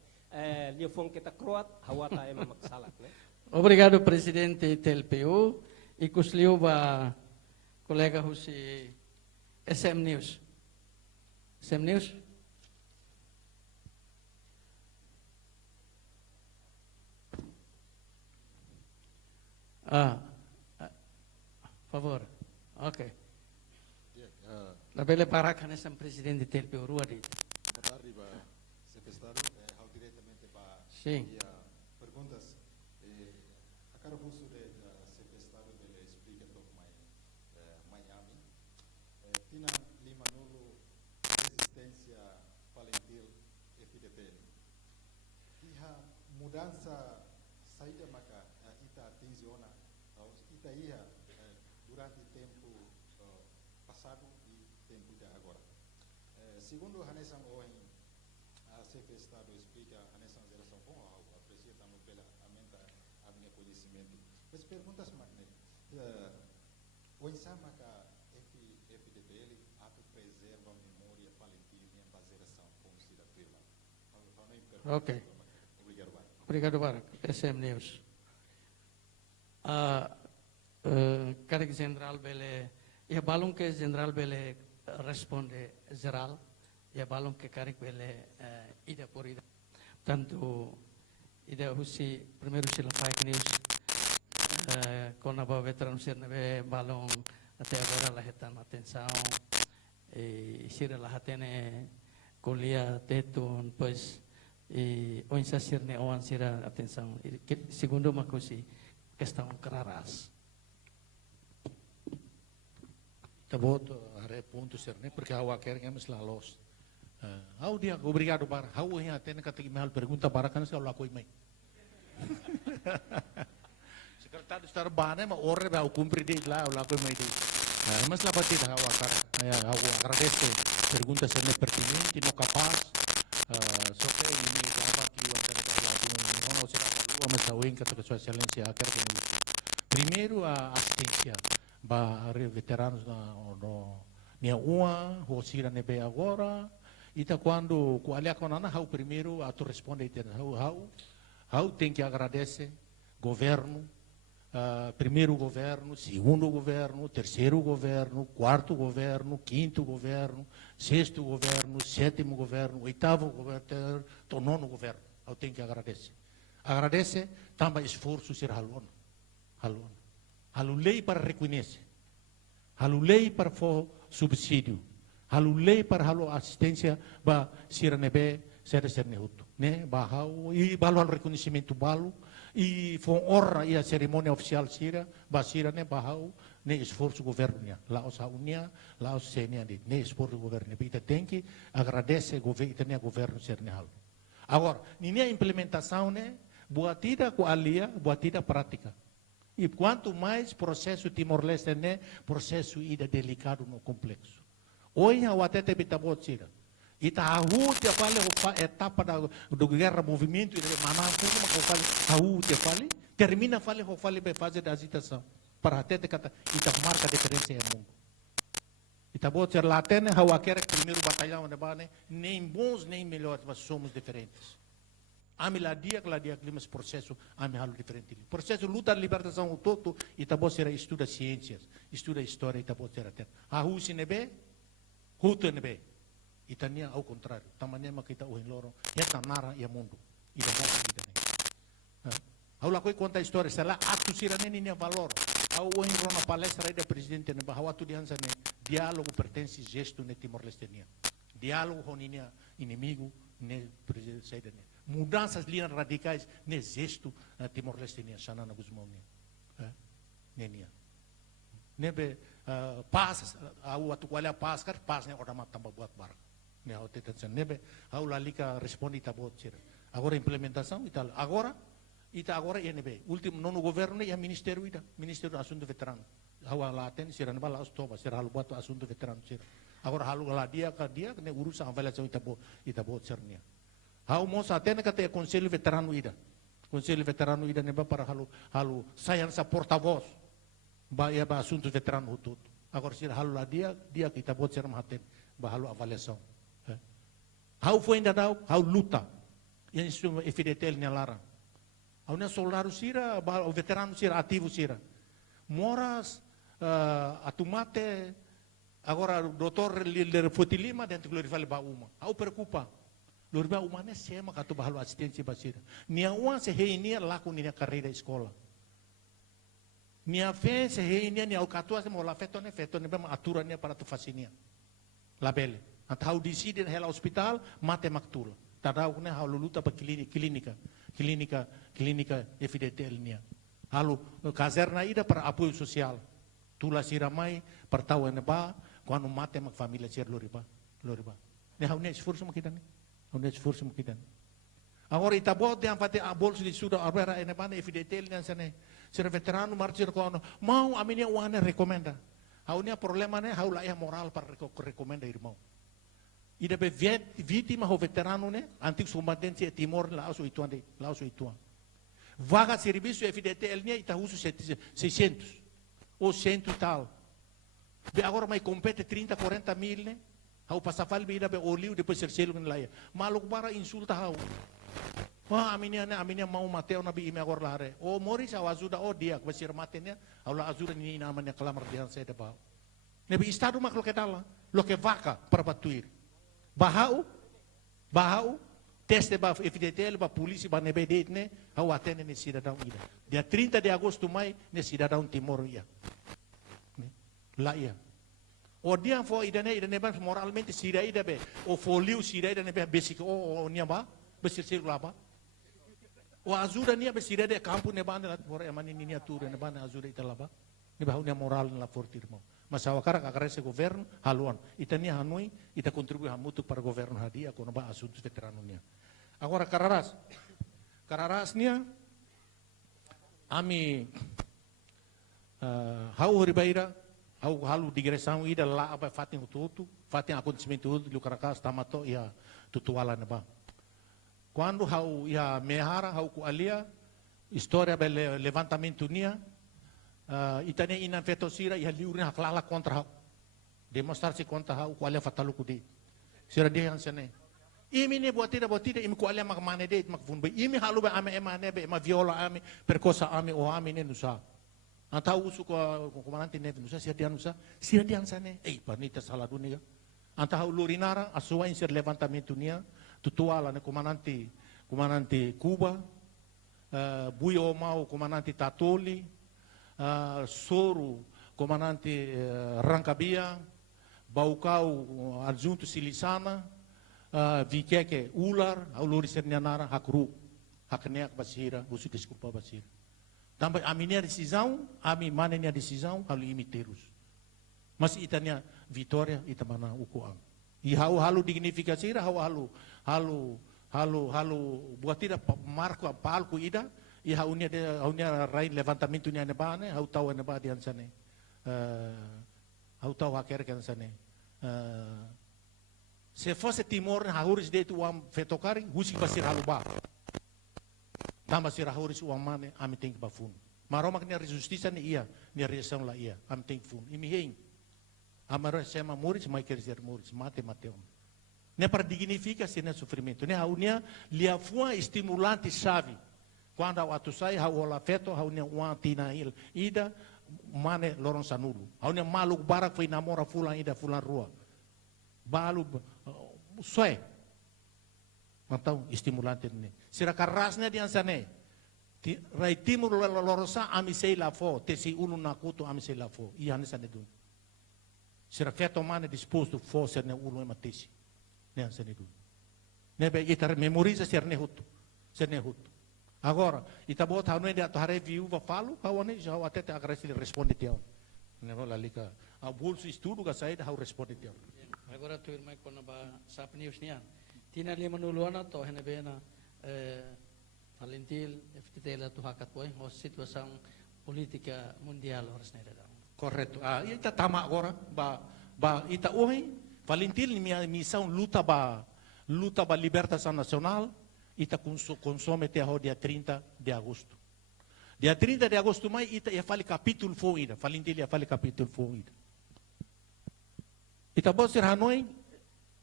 Liofong kita Croat, hawata ema maksalat né. Obrigado, presidente TLPU. E kusliuba colega Husi SM News. SM News? Favor. Ok. La belle paraca nesam presidente TLPU rua di. Boa tarde, secretário. Ao diretamente para Sim. perguntas. A cara russo da secretário dele explica do Miami. Tina Lima Nulo resistência palentil FDP. Iha mudança saída maca ita atensiona ita ia durante tempo passado e tempo de agora. Segundo Hanesan Ohen, a secretário explica Hanesan geração bom, aprecia também pela aumenta a minha conhecimento. Mas perguntas magne, o ensama que FDPL ato preserva a memória palentina para geração como se da firma. Ok. Obrigado, Bar. Obrigado, Barak. SM News. Karik General Bele, ia balong que General Bele responde geral, ia balong que Karik Bele ida por ida. Tanto ida husi primeiro sila fake news, com a veterano ser nebe balong até agora lá retan atenção e sira lá hatene colia tetun pois e o insasir ne oan sira atenção segundo makusi questão claras. Tá bom, are ponto serne porque hawa querem mas lá los. Hau dia obrigado bar. Hau ia tem que ter mal pergunta para kan se lá coi mai. Secretário estar bane mas orre vai cumprir de lá coi mai de. Mas lá batida hawa cara. Hau agradece pergunta serne pertinente no capaz. Só que ele me dava que o até lá de não será mas a uinca que sua excelência quer que primeiro a assistência ba veteranos no minha uma rosira nebe agora ita quando alia konana hau primeiro a tu responde hau tem que agradecer governo primeiro governo segundo governo terceiro governo quarto governo quinto governo sexto governo sétimo governo oitavo governo nono governo hau tem que agradece também esforço ser halon halu lei para reconhecer, halu lei para subsídio, halu lei para halu assistência ba sira nebe ser nehuto, né? Bahau e balu reconhecimento balu e foi honra e a cerimônia oficial sira ba sira ne bahau ne esforço governo lá os unia lá os senia ne esforço governo bita tem que agradecer governo ser ne halu. Agora, ninha implementação né, boatida com alia, boatida prática. E quanto mais processo Timor-Leste é processo ida delicado no complexo. Hoje o até te bitabot sira. Ita ahu te fale o etapa do guerra movimento e manam tudo mas o fale ahu te fale termina fale o fale be fazer da agitação para até te kata ita marca diferença no mundo. Ita bot ser lá tem hawa quer primeiro batalhão de bane nem bons nem melhores mas somos diferentes. Ami lá dia climas processo ami halu diferente. Processo luta de libertação o todo e tabo será estuda ciências, estuda história e tabo será ter. A husi nebe, hutu nebe. Itania ao contrário, tamanema kita o loro, eta nara e mundo. E da volta kita nem. Hau lá coi conta a história, sei lá, atu sira nem valor. Hau o na palestra da presidente ne bahwa tu diança ne diálogo pertence gesto ne Timor-Leste nia. Diálogo com inimigo ne presidente saída ne. Mudanças linhas radicais nesse gesto Timor-Leste nia Xanana Guzmão nia. Nebe paz au atualha paz car paz ne ora matamba buat bar. Ne au tetança nebe au lalika responde tabot tira. Agora implementação e tal. Agora INB. Último nono governo e ministério do assunto veterano. Au lá tem sira ne bala ostoba sira halu buat assunto veterano sira. Agora halu lá dia ne urusan avaliação itabot sernia. Hau moça até na kate conselho veterano ida. Conselho veterano ida neba para halu sayan sa porta-voz. ba ia ba assuntos veterano tudo. Agora se halu lá dia kita buat ser maten ba halu avaliação. Hau foi ainda dau, hau luta. Yang isso é FDTL nya lara. Hau nya soldado sira, ba o veterano sira ativo sira. Moras atumate agora o doutor Liller Fotilima dentro do rival ba uma. Hau preocupa. Lurba uma ne sema katu ba halu assistência basira. Nia uma se reinia lá com nia carreira escola. Nia fe se reinia nia o katua se mola feto ne bem atura nia para tu facinia. Labele. Antau decide hela hospital mate maktula. Tadau ne halu luta pa clínica FDTL nia. Halu caserna ida para apoio social. Tula siramai para tau ene ba quando mate mak família ser loriba. Ne hau ne esforço makita ne. Hau ne esforço makita ne. Agora ita bote ang fate a bolso di suda arbera ene ba ne FDTL nia sane. Ser veterano martir kono mau aminia wane recomenda. Hau ne problema ne hau la moral para recomenda irmão. Ida be vítima ho veterano ne antigo combatente e Timor lá o ituande lá o ituan. Vaga serviço FDTL ne ita uso 600 ou 100 tal. Be agora mai compete 30, 40 mil ne. Hau passafal be ida be oliu depois ser selo ne lá. Maluk bara insulta hau. Wah, aminia mau mateo nabi ime agora lá re. O Moris au ajuda o dia que vai ser matenia, au la ajuda ni namanya kelamar dia saya de bau. Nabi estado mak lo que dala, lo que vaca para batuir. Bahau, teste ba FDTL, ba polícia, ba nebedet ne, au atende ne cidadão ida. Dia 30 de agosto mai ne cidadão Timor ia. Lá ia. O dia fo ida ne ba moralmente sira ida be, o foliu sira ida ne be basic o nia ba, besir lá ba. O ajuda nia be sira de campo ne ba ne por emani nia tour ne ba ne ajuda ita lá ba. Ne ba nia moral na fortir irmão. Mas a cara que esse governo haluan itania hanui ita contribui hamutu para o governo hadia quando ba assuntos veterano nia. Agora Cararas nia ami hau ribeira hau halu digressão ida lá apa fatin tutu fatin acontecimento tudo do Caracas tamato ia tutuala ne ba. Quando hau ia mehara hau ku alia história bele levantamento nia itania ina fetosira ia liurin haklala kontra hau. Demonstrasi kontra hau ku alia fatalu ku di. Sira dia yang sene. Imi ne buatida imi ku alia mak mane de mak fun be. Imi halu be ame emane be ma viola ame perkosa ame o ame ne nusa. Anta usu ko komandante ne nusa sira dia nusa. Sira dia sane. Panita salah dunia. Anta hau lurinara asuain sir levantamento nia tutuala ne komandante Cuba. Buio mau komandante Tatoli. Soro, comandante Rancabia, Baucau, adjunto Silisana, Vikeke Ular, Auluri Sernianara, Hakru, Hakneak Basira, você desculpa Basira. Também a minha decisão, a minha maneira decisão, halu imiteiros. Mas itania vitória, itamana ukuang. E halu dignificação, halu buatira marco palco ida, e haunia rai levantamento nia nebane hau tau neba dian sane hau tau haker kan sane se fosse Timor hauris de tu am fetokari husi basir haluba tamba sir hauris uam mane am think bafun maroma knia justiça ni ia ni reação la ia am think fun imi hein amara sema Moris mai kerzer Moris mateu ne para dignifica sine sofrimento ne haunia lia fua estimulante chave. Quando a atusai hau ola feto hau ne uma tina il ida mane loron sanulu hau ne maluk barak foi namora fulan ida fulan rua balu soe matau estimulante ne sira karasne dian sane rai timur lorosa ami sei la fo tesi unu nakuto ami sei la fo ia ne sane dun sira feto mane disposto fo ser ne ulu matesi ne sane dun nebe itar memoriza ser ne hutu Agora, itabot hau ne ato hare viúva falo, hau ne já até te agradece ele responde teu. Ne rola lika. A bolso estudo ga saída hau responde teu. Agora tu irmã quando ba sap news niya. Tina lima nuluana to hene bena Valentil FTTL tu hakat poin ho situação política mundial horas ne da. Correto. Ita tama agora ba ita hoje Valentil minha missão luta ba libertação nacional. Ita consome até o dia 30 de agosto. Dia 30 de agosto mai ita ia fale capítulo fo ida, Valentil ia fale capítulo fo ida. Ita bos ir Hanoi,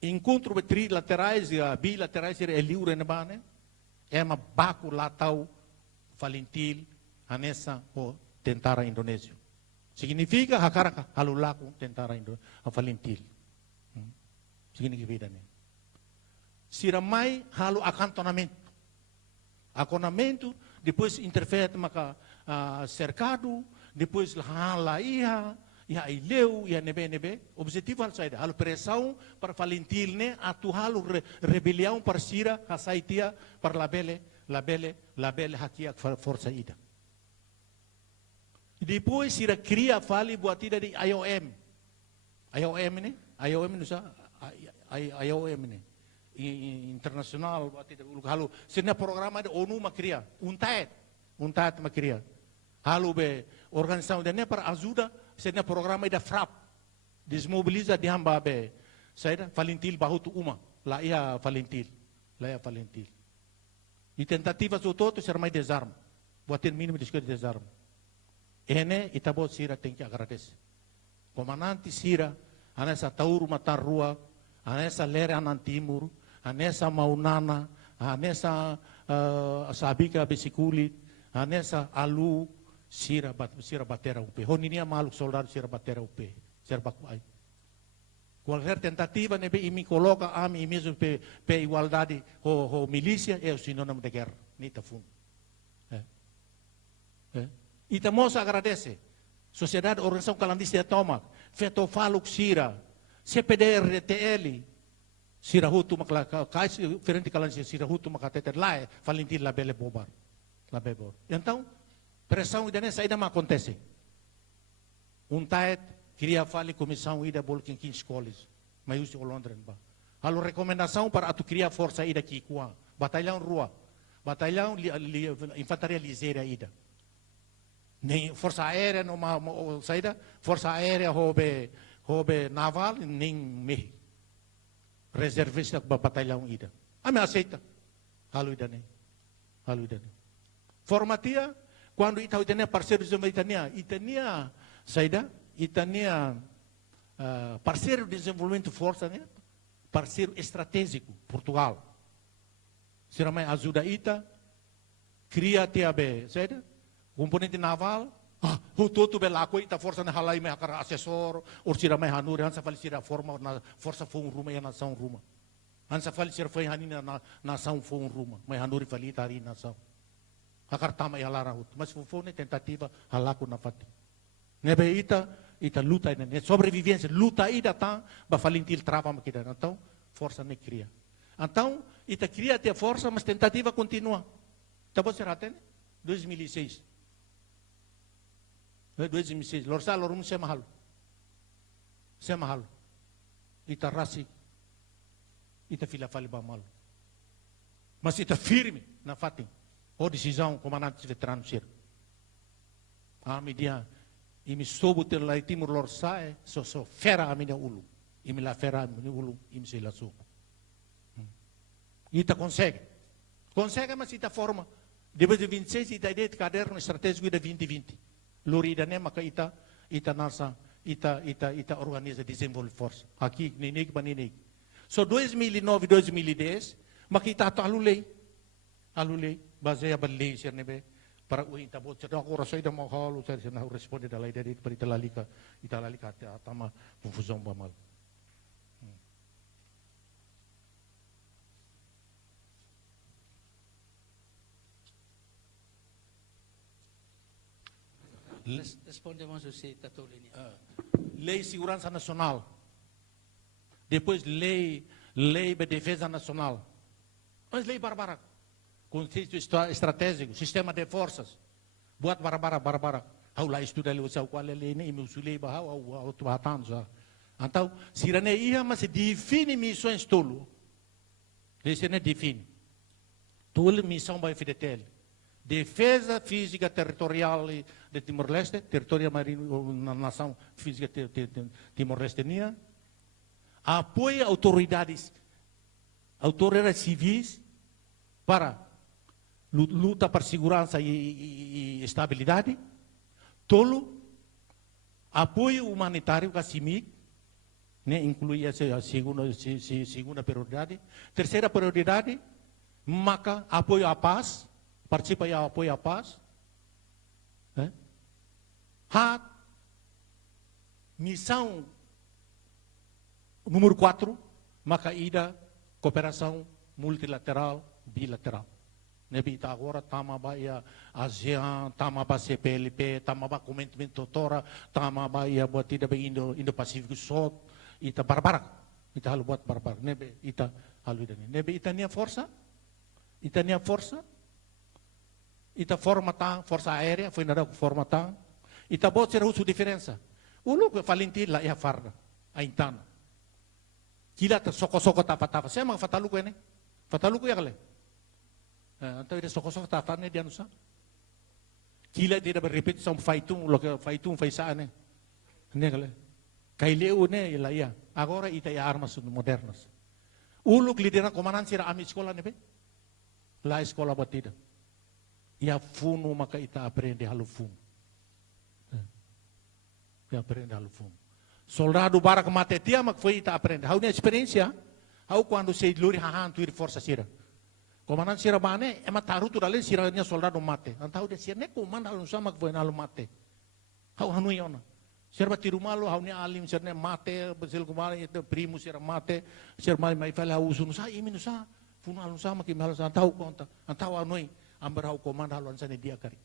encontro trilaterais e bilaterais é livre na bane, é uma baco latau Valentil anessa o tentar a Indonésia. Significa hakara halulaku tentar a Valentil. Significa vida né. Siramai halu acantonamento. Acantonamento, depois interfere maka cercado, depois lá ia ileu, ia nebe. Objetivo hal saída, halu pressão para Valentil né, atu halu rebelião para Sira, hasaitia para labele hakia força ida. Depois Sira cria fali buatida de IOM. IOM né? IOM não sa IOM né? Internacional buatida halu sina programa de ONU makria, UNTAD makria. Halu be organização de para ajuda sina programa da FRAP. Desmobiliza de hamba be saída Valentil bahutu uma, lá ia Valentil. E tentativas do todo ser mais desarme. Buatin mínimo de desarme. Ene itabo Sira tem que agradecer. Comandante Sira, anessa tauru matar rua, anessa lere anan timur, anessa maunana, anessa sabika besikulit, anessa alu, Sira batera upe. Honinia maluk soldado Sira batera upe. Sira bakuai. Qualquer tentativa nebe imi coloca ami mesmo pe igualdade ho milícia é o sinônimo de guerra. Nita fundo. E temos agradece. Sociedade Organização Calandista Toma, feito falo Sira, CPDRTL, Sira Hutu maklaka, kai diferente calandista Sira Hutu makatete lá, Valentil la bele bobar. La bebor. Então, pressão ida nessa ida não acontece. Queria falar comissão ida bolkin 15 escolas, mas isso Londres ba. Halo recomendação para tu criar força ida aqui com batalhão rua, batalhão infantaria ligeira ida. Nem força aérea no saída, força aérea hobe naval nem me reservista para batalhão ida. A me aceita. Halo ida nem. Formatia quando ita ida parceiro de Itania saída Itania parceiro de desenvolvimento força né? Parceiro estratégico Portugal. Será mais ajuda ita cria TAB, saída componente naval, o todo belaco ita força na halai me hakar assessor, or sira mai hanuri hansa fali sira forma na força fon ruma e nação ruma. Hansa fali sira foi hanina na nação fon ruma, mai hanuri fali tari nação. Hakar tama ya lara hut, mas fone tentativa halaku na fati. Nebe ita luta ina, sobrevivência, luta ida tá, ba Valentil trava makida. Então, força ne cria. Então, ita cria até força, mas tentativa continua. Tá bom será até 2006. 2006, lorsal lorum se mahal. Ita rasi, ita fila fali ba mal. Mas ita firme na fating. O decisão comandante veterano sir. A media imi sobo ter lá Timor Leste, so fera a minha ulu. Imi la fera a minha ulu, imi se la sobo. Ita consegue, mas ita forma. Depois de 26, ita ideia de caderno estratégico de 2020. Lorida ne maka ita nasa ita organiza desenvolve força. Aqui ninig baninig. So 2009, 2010, maka ita alulei baseia balei sir nebe para o ita bot cerita aku rasa ida mau halu sir na responde da ida para ita lalika tama confusão bamal. Respondemos você, Tatolini. Lei Segurança Nacional. Depois lei de Defesa Nacional. Mas lei barbara. Conceito estratégico, sistema de forças. Buat barbara. Hau lá estuda ali o qual lei nem me usulei ba hau tu hatan já. Então, sirane ia mas define missões tolo. Esse não define. Tolo missão vai FDTL. Defesa física territorial de Timor-Leste, território marino na nação física Timor-Leste, apoia autoridades civis para luta para segurança e estabilidade. Tolo, apoio humanitário com a CIMIC, né, inclui a segunda prioridade. Terceira prioridade, marca apoio à paz, participa e apoio à paz. Né? A missão número 4, marca ida cooperação multilateral, bilateral. Nebita agora tama ba ia ASEAN, tama ba CPLP, tama ba Commitment Tora, tama ba ia buat tidak ba Indo-Pacific South, ita barbarak, ita halu buat barbarak, nebe ita halu idani, nebe ita nia força, ita forma tang, força aérea, foi nada forma tang, ita bot ser usu diferença, ulu que falinti la ia farda, a intana, kila ta soko-soko tapa-tapa, saya mang fataluku ini, fataluku ya kale. Então ele só está falando de anunciar. Kila dia berrepetir sama faitung, lo que faitung faisaan né, né kale. Kaileu né ela ia. Agora ita ia armas modernas. Uluk lideran komandan sira ami sekolah né be. La escola batida. Ia funo maka ita aprende halu fun. Ia aprende halu fun. Soldado barak mate tia mak foi ita aprende. Hau ne experiência. Hau quando sei luri hahan tu ir força sira. Komandan sira bane, ema taruh tu dalin sira nya soldado mate. Antau de sira ne komanda alun sama kvoin alu mate. Hau hanu yona. Sira batiru malu hau ne alim sira ne mate, besil kumari itu primu sira mate, sira mai fala hau sunu sa imi nusa, funu alun sama kim alun sa antau konta. Antau anui amber hau komanda alun sa ne dia kari.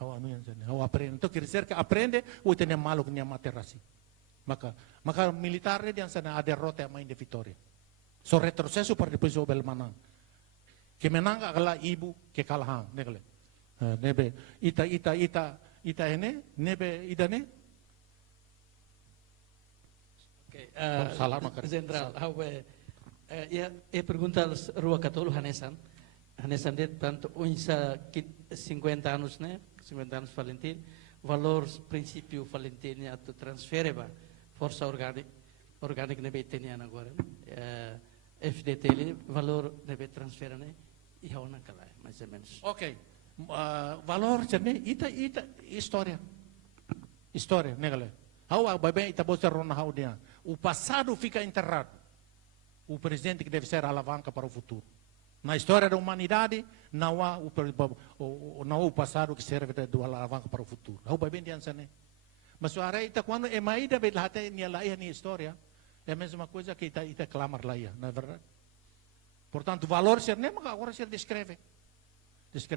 Hau anu yan sa ne. Hau aprende. Então quer dizer que aprende o tene malu nya mate rasi. Maka militar dia sa na a derrota a mãe de vitória. So retrocesso para depois o belmanang. Que menang adalah ibu kekalahan, nekale. Nebe ita ini nebe ida ne. Okay, General, pergunta rua katolo Hanesan det tanto unsa 50 anos né, 50 anos Valentim, valor princípio Valentim atau transfereba força orgânica nebe tenia agora. FDT ele valor nebe transfer né. Iya ona kalai, mais ou menos. Ok. Valor cerne ita história, negale. Hau bem ita botar rona hau dia. O passado fica enterrado. O presente que deve ser a alavanca para o futuro. Na história da humanidade não há o passado que serve de alavanca para o futuro. Hau bem dia né. Mas o ita quando é maida belate nia laia ni história é a mesma coisa que ita clamar laia, não é verdade? Portanto, valor ser nem agora ser descreve.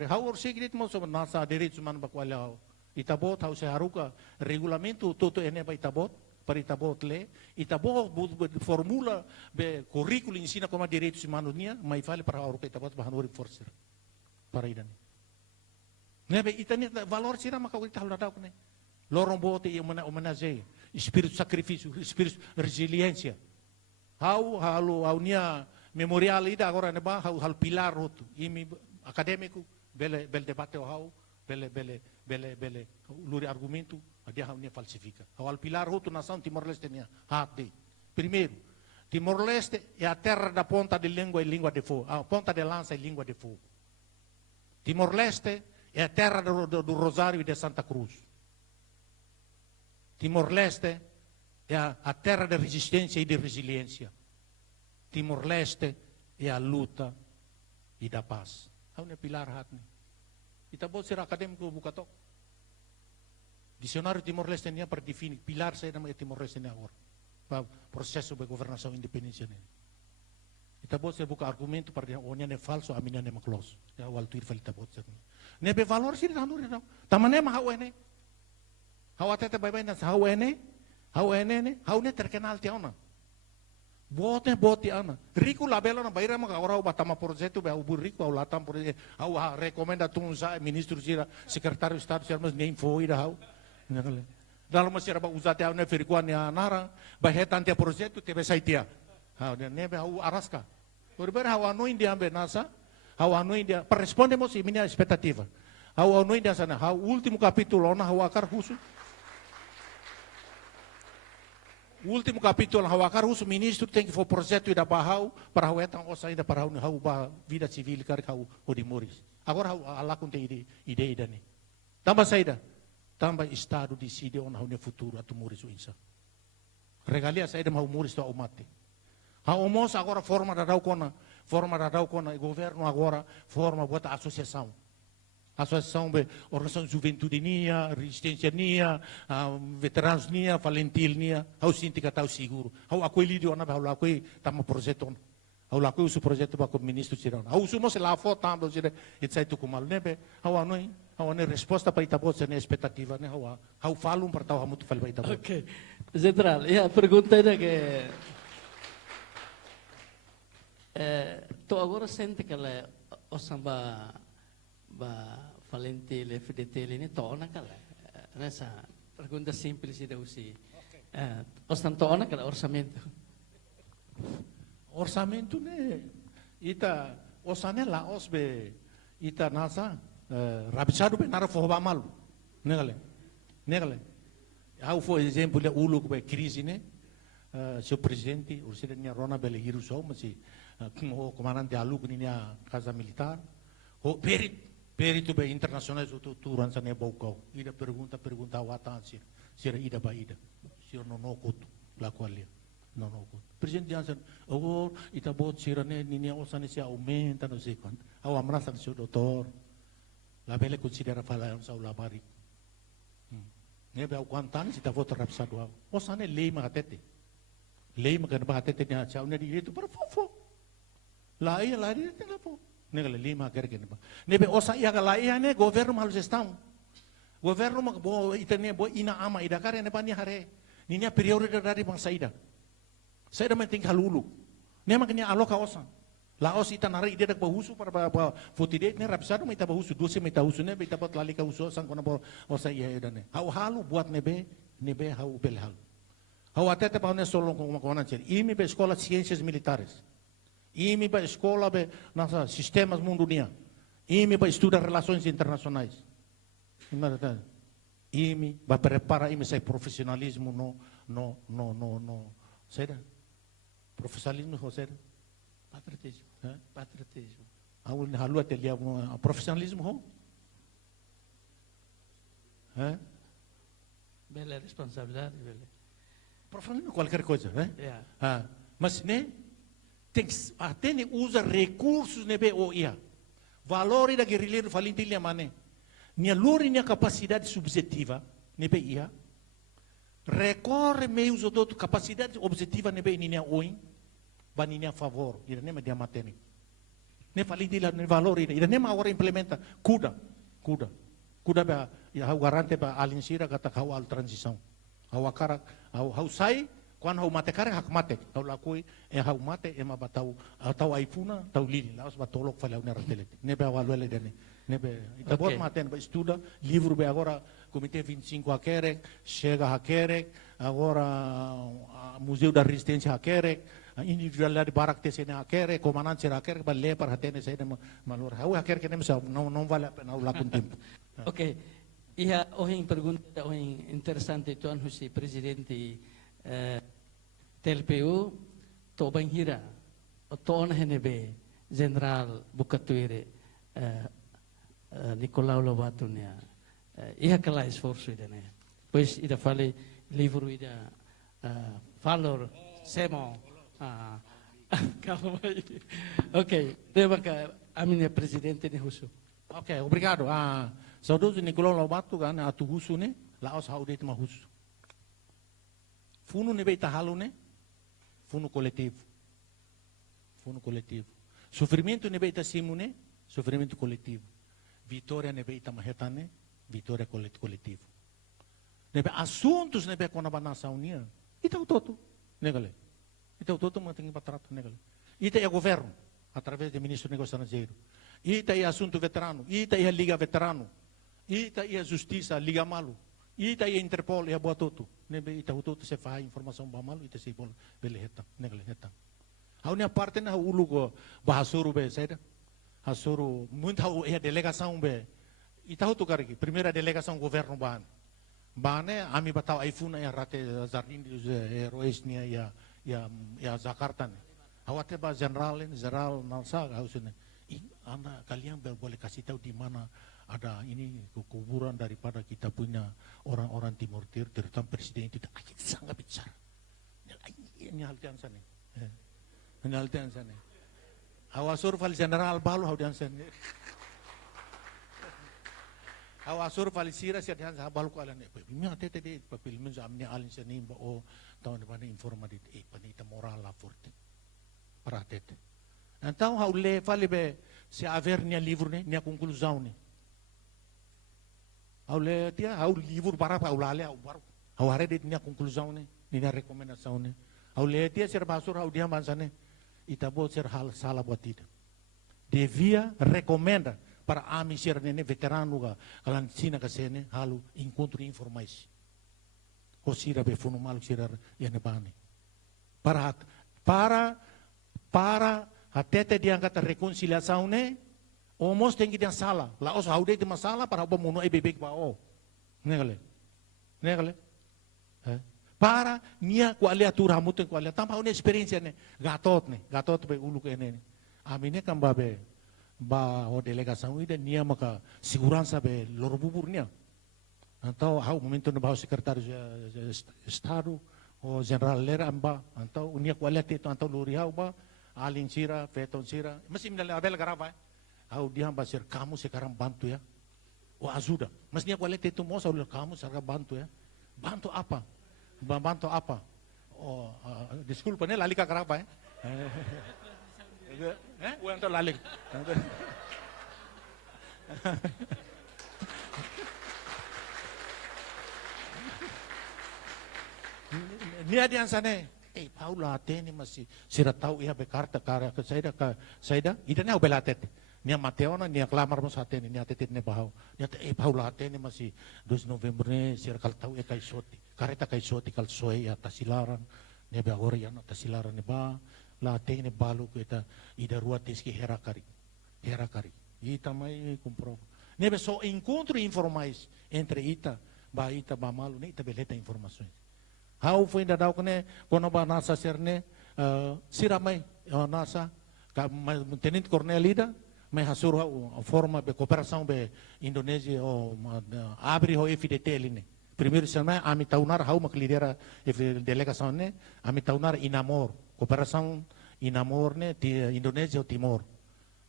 Hau segredo mo sobre nossa direitos humanos bakwala. Itabot hau se haruka regulamento toto ene ba itabot para itabot le. Itabot formula be currículo ensina como direitos humanos nia, mai fale para haruka itabot bahanuri forcer. Para idan. Nebe itani valor sira maka ita halada ko ne. Lorong bote e homenagem, espírito de sacrifício, espírito de resiliência. Hau nia memorial ida agora neba hal pilar roto imi acadêmico bele debate hau bele luri argumento dia hau ne falsifica hal pilar roto nação Timor-Leste nia hati primeiro Timor-Leste é a terra da ponta de língua e língua de fogo, a ponta de lança e língua de fogo. Timor-Leste é a terra do Rosário e de Santa Cruz. Timor-Leste é a terra de resistência e de resiliência. Timor-Leste é a luta e da paz. Hau ne pilar hatni. Ita bot ser acadêmico bukatok. Dicionário Timor-Leste nia para definir pilar saya nama Timor-Leste nia agora. Para processo de governação independência nia. Ita bot ser buka argumento para dia onia ne falso aminia ne maklos. Ya wal tuir fal ita bot ser. Ne be valor sini hanuri na. Tamane ma hau ene. Hau atete bye na hau ene ne, hau ne terkenal tiauna. Bote ana. Rico labelo na baira mga orang batama projeto be ubur rico au latam projeto. Au recomenda tunsa ministro sira secretário de estado sira mas nem foi da hau. Dalam masira ba usate au ne ferikuan ya nara ba hetan te projeto te besaitia. Hau ne be hau arasca. Berber hau anu india be nasa. Hau anu india respondemos e minha expectativa. Hau anu india sana. Hau último capítulo na hau akar husu. O último capítulo, o ministro tem que for projeto da Bahau para o etan osa ainda para o vida civil cara o de Moris. Agora a lá com ideia dani. Tamba saída, tamba estado decide onde o futuro atu Moris o insa. Regalia saída mau Moris to mate. A omos agora forma da kona o governo agora forma bota associação. Associação de organização juventude nia, resistência nia, veteranos nia, valentil nia, ao sindicato tau seguro. Ao acolhi de ona, ao acolhi tamo projeto. Ao acolhi usu projeto ba com ministro tirana. Ao usu mo se lá foto tambo dire, etsai tu kumal nebe. Ao anoi, ao ane resposta para itabot sene expectativa ne ao falum para tau hamutu fal para itabot. Ok. General, a pergunta é que tu agora sente que ela o samba valente le FDT ini tona kala nessa pergunta simples ida usi ostan tona kala Orçamento ne ita osane la osbe ita nasa rabisado be nara foba malu negale au for exemplo le ulu be crise ne seu presidente o presidente Rona Bele Hiruso mas como comandante alu ni casa militar o perito be internacional tu ransa ne bocau ida pergunta ao atansi sira ida ba ida sira no kutu la qualia no kutu presidente Jansen ita bot sira ne ni osane se aumenta não sei quanto ao amrasa do seu doutor la bele considera fala sa la bari ne be au quantani se ta voto rapsado osane lei magatete lei magatete ne cha ne direito para fofo la dia tem lá fo negale lima quer que nebe osa ia gala ia ne governo malu gestão governo mak bo itane bo ina ama ida kare ne bani hare ninya prioridade dari bangsa ida saida menting halulu ne mak ni aloka osa la os ita nari ida dak bahusu para fotide ne rapsado mai bahusu doce mai tahusu ne beta bot lali ka uso sang kona bo osa ia ida ne hau halu buat nebe hau bel halu hau atete pa ne solo com kona cer imi be escola ciências militares imi para escola be nasa sistemas mundo dunia imi para estudar relações internacionais imi para preparar imi sai profissionalismo no será profissionalismo ho será patriotismo awul ne halu atelia profissionalismo ho bela responsabilidade bela profissionalismo qualquer coisa yeah. Mas né até usa recursos nebe o ia valor da guerrilheiro falintilha mané nia lori nia capacidade subjetiva nebe ia recorre meios ou outro capacidade objetiva nebe nia oin baninia favor ira nema dia matene ne falintilha ne valor ira nema agora implementa cuda ba ia hau garante ba alinsira kata hau al transição hau akara hau sai quando hau mate kare hak mate hau lakui hau mate mabatau atau aifuna tau lili laos batolok falau nera telete nebe awaluele dene nebe itabot maten ba estuda livro be agora comitê 25 a querek chega a querek agora museu da resistência a querek individualidade barak tesene a querek comandante a querek ba lepar hatene saída malor hau a querek não vale a pena hau lakun tempo. Ok, ia ohin pergunta ohin interessante tuan husi presidente TLPU to banhira o to on henebe general Bukatuire Nicolau Lobato nia ia kala esforço ida ne pois ida fale livro ida valor semo calma aí ok deva ka a minha presidente ne husu. Ok, obrigado saudoso Nicolau Lobato kan atu husu ne laos haudet ma husu funo nebe itahalu ne funo coletivo sofrimento nebe itasimu ne sofrimento coletivo vitória nebe itamahetane vitória coletivo nebe assuntos nebe kona banasa unia ita utoto negale ita utoto mantengi patrato negale ita é governo através do ministro do negócio estrangeiro ita é assunto veterano ita é liga veterano ita é justiça liga malu ita é Interpol é boa toto nebe ita utoto se faz informação ba malu ita se bol bele heta negale heta a unia parte na ulu go bahasuru be saida hasuru muito é delegação be ita hutu kariki primeira delegação governo ban Bane ami batau iPhone ya rate Zardim Roes nia ya Jakarta nih. Awatnya ba general nalsa hausnya. Anda kalian boleh kasih tahu di mana ada ini kuburan daripada kita punya orang-orang Timur Tengah, terutama presiden itu sangat besar. Ini hal yang sana. Ini hal yang sana. Awasur fal general balu hal yang sana. Awasur fal sira siat yang balu ko alan. Bimya tete de papilmen zamnya alin sani ba o tahun depan informatif panita moral la forte. Para tete. Então hau le fale be se haver nia livro ne nia conclusão ne. Hau le dia hau livro para hau lale hau hare de nia conclusão ne nia recomendação ne. Hau le dia ser basur hau dia mansane itabo ser hal salah buat tidak. Devia recomenda para ami ser nene veterano ga kalan sina ka sene halu encontro informasi. Kosira be funu malu sirar yane bane. Para até diangkat reconciliação né omos tem que ter sala lá os haude de masala para o mundo é bebê ba o negale para nia qualia tura muito qualia tampa uma experiência né gatot be ulu que né amine kan ba o delegação ida nia maka segurança be lorbubur nia então hau momento no ba secretário de estado o general lera amba então unia qualia te então loriau ba alin sira, feton sira, masih mendalam abel garava. Au dia basir kamu sekarang bantu ya. Oh ajuda. Masnya kualit itu mau saudara kamu sekarang bantu ya. Bantu apa? Bantu apa? Oh desculpa nih lali ka garava ya. Untuk lali. Ni ada yang sana. Paula atene masih sira tahu ia bekarta kara ke saida idane au belatet nia mateona nia klamar mos atene nia tetet ne bahau nia Paula atene masih 2 November ne sira kal tahu kai soti kareta kai soti kal soe ya tasilaran ne be agora ya tasilaran ne ba la atene balu kita ida rua teski herakari ita mai comprova ne be so encontro informais entre ita ba malu ne ita beleta informações. Hau foi ainda dau kene kono ba nasa serne siramai nasa tenente coronel ida mai hasur forma be cooperação be Indonésia o abre o FDT line primeiro semana ami taunar hau mak lidera delegação ne ami taunar inamor cooperação inamor ne di Indonésia o Timor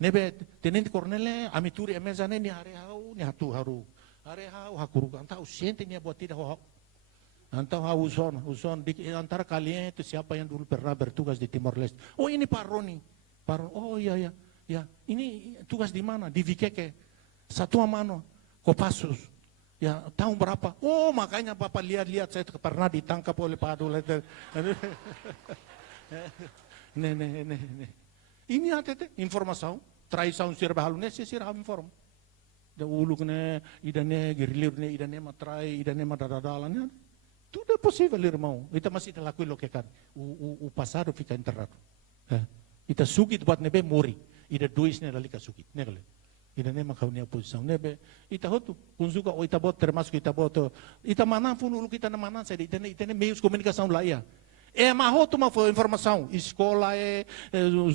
nebe tenente coronel ami turi emeza ne ni are hau ni hatu haru are hau hakuru anta usente ni botida ho Então a uson antara kalian itu siapa yang dulu pernah bertugas di Timor Leste? Oh ini Pak Roni. Oh iya. Ini tugas di mana? Di Vikeke. Satu mano, Kopassus. Ya tahun berapa? Oh makanya Bapak lihat saya pernah ditangkap oleh Pak Adul. Ini ada informasi. Traição sirba halunese sirba inform. Da ulu kene idane gerilirne idane matrai idane madadadalan. Tudo é possível, irmão. Ita masih lakuin lo que kan. O passado fica enterrado. Ita sugit buat nebe mori. Ida dois ne lali ka sugit. Negale. Ida ne makau ne posição nebe. Ita hotu kunzuka o ita bot termasuk ita bot. Ita mana funu kita na mana sai ita ne meios comunicação lá ia. Mahoto uma informação. Escola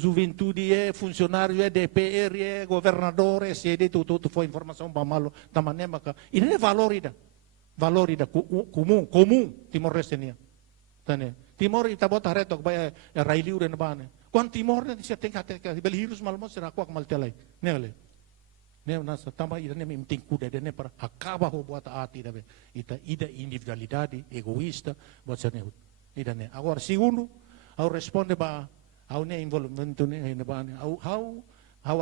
juventude funcionário DPR governador CD tudo foi informação ba malo tamane maka. Ida ne valor ida comum Timor Leste nia tane Timor ita bota retok ba railiu den bane kon Timor ne sia tengka bel hirus malmo sera ko mal telai ne nasa tamba ida ne menting kuda ne para acaba ho buat ati dabe ida individualidade egoísta buat sene ida ne agora segundo au responde ba au ne envolvimento ne bane au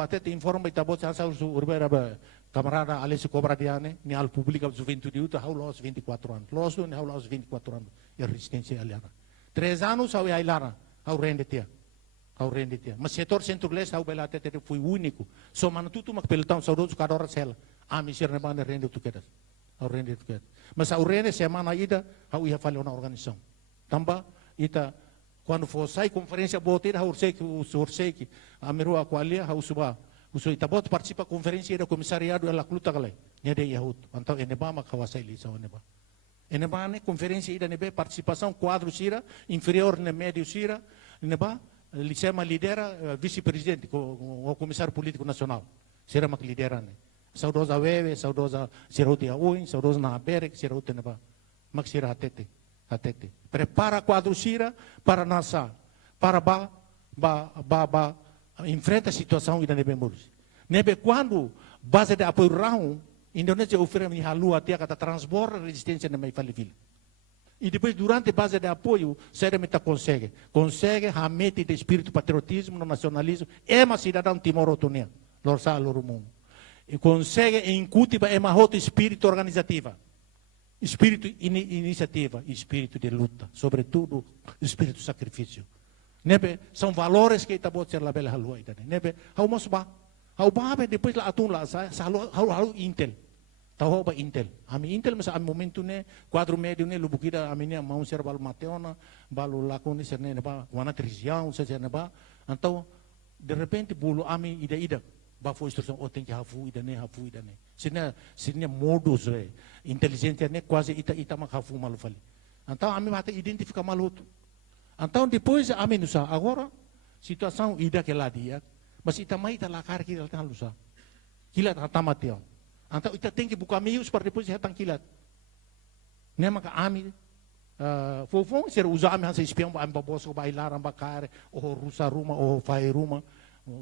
até informa ita bot sa urbera ba camarada Alessio Cobradiane, ne al pubblica juventude uta hau los 24 anos. Los ne hau los 24 anos. E resistência aliada. 3 anos hau ailara, hau rendetia. Mas setor centro-leste hau belate te foi único. So mano tutu mak pelotão saudoso cada hora sela. Mi sir ne bane rende tu kedas. Hau rende tu kedas. Mas hau rende semana ida hau ia fale una organização. Tamba ita quando for sai conferência boteira hau urseki. Amerua qualia hau suba. Uso itabot participa conferência da comissariado ela kluta kalai. Nya de yahut. Antau eneba mak hawasai li sa eneba. Enebane conferência ida nebe participação quadro sira inferior ne médio sira neba licema lidera vice-presidente o comissário político nacional sira mak lidera ne saudosa wewe saudosa siroti aoin saudosa na berek siroti neba mak sira hatete prepara quadro sira para nasa para ba enfrenta a situação ida nebe muros nebe quando base de apoio rão Indonesia oferece a lua até que transborda a resistência na minha família. E depois, durante a base de apoio, seriamente consegue ramete de espírito patriotismo, no nacionalismo, é uma cidadão timor-otonia, lorsa mundo. E consegue incutir uma outra espírito organizativa, espírito iniciativa, espírito de luta, sobretudo espírito de sacrifício. Nebe são valores que está botando lá pela lua, nebe how much ba depois lá atum lá how intel tahu ba intel intel mas momento ne quadro médio ne lubukida aminia mau ser bal mateona balu lakoni ser ne ba wana trisião ser ne ba então de repente bulu ida ba foi instrução o tem que hafu ida ne sine modus inteligência ne quase ita mak hafu malu fali então ami mata identifica maluto então depois ami nusa agora situação ida que lá dia mas ita mai ita lakar kita tang lusa kilat hatamat yao então ita tem que buka meios para depois hatang kilat ne maka ami fofong ser usa ami hansa espião ba boso ba ilaran ba kare o rusa ruma o fai ruma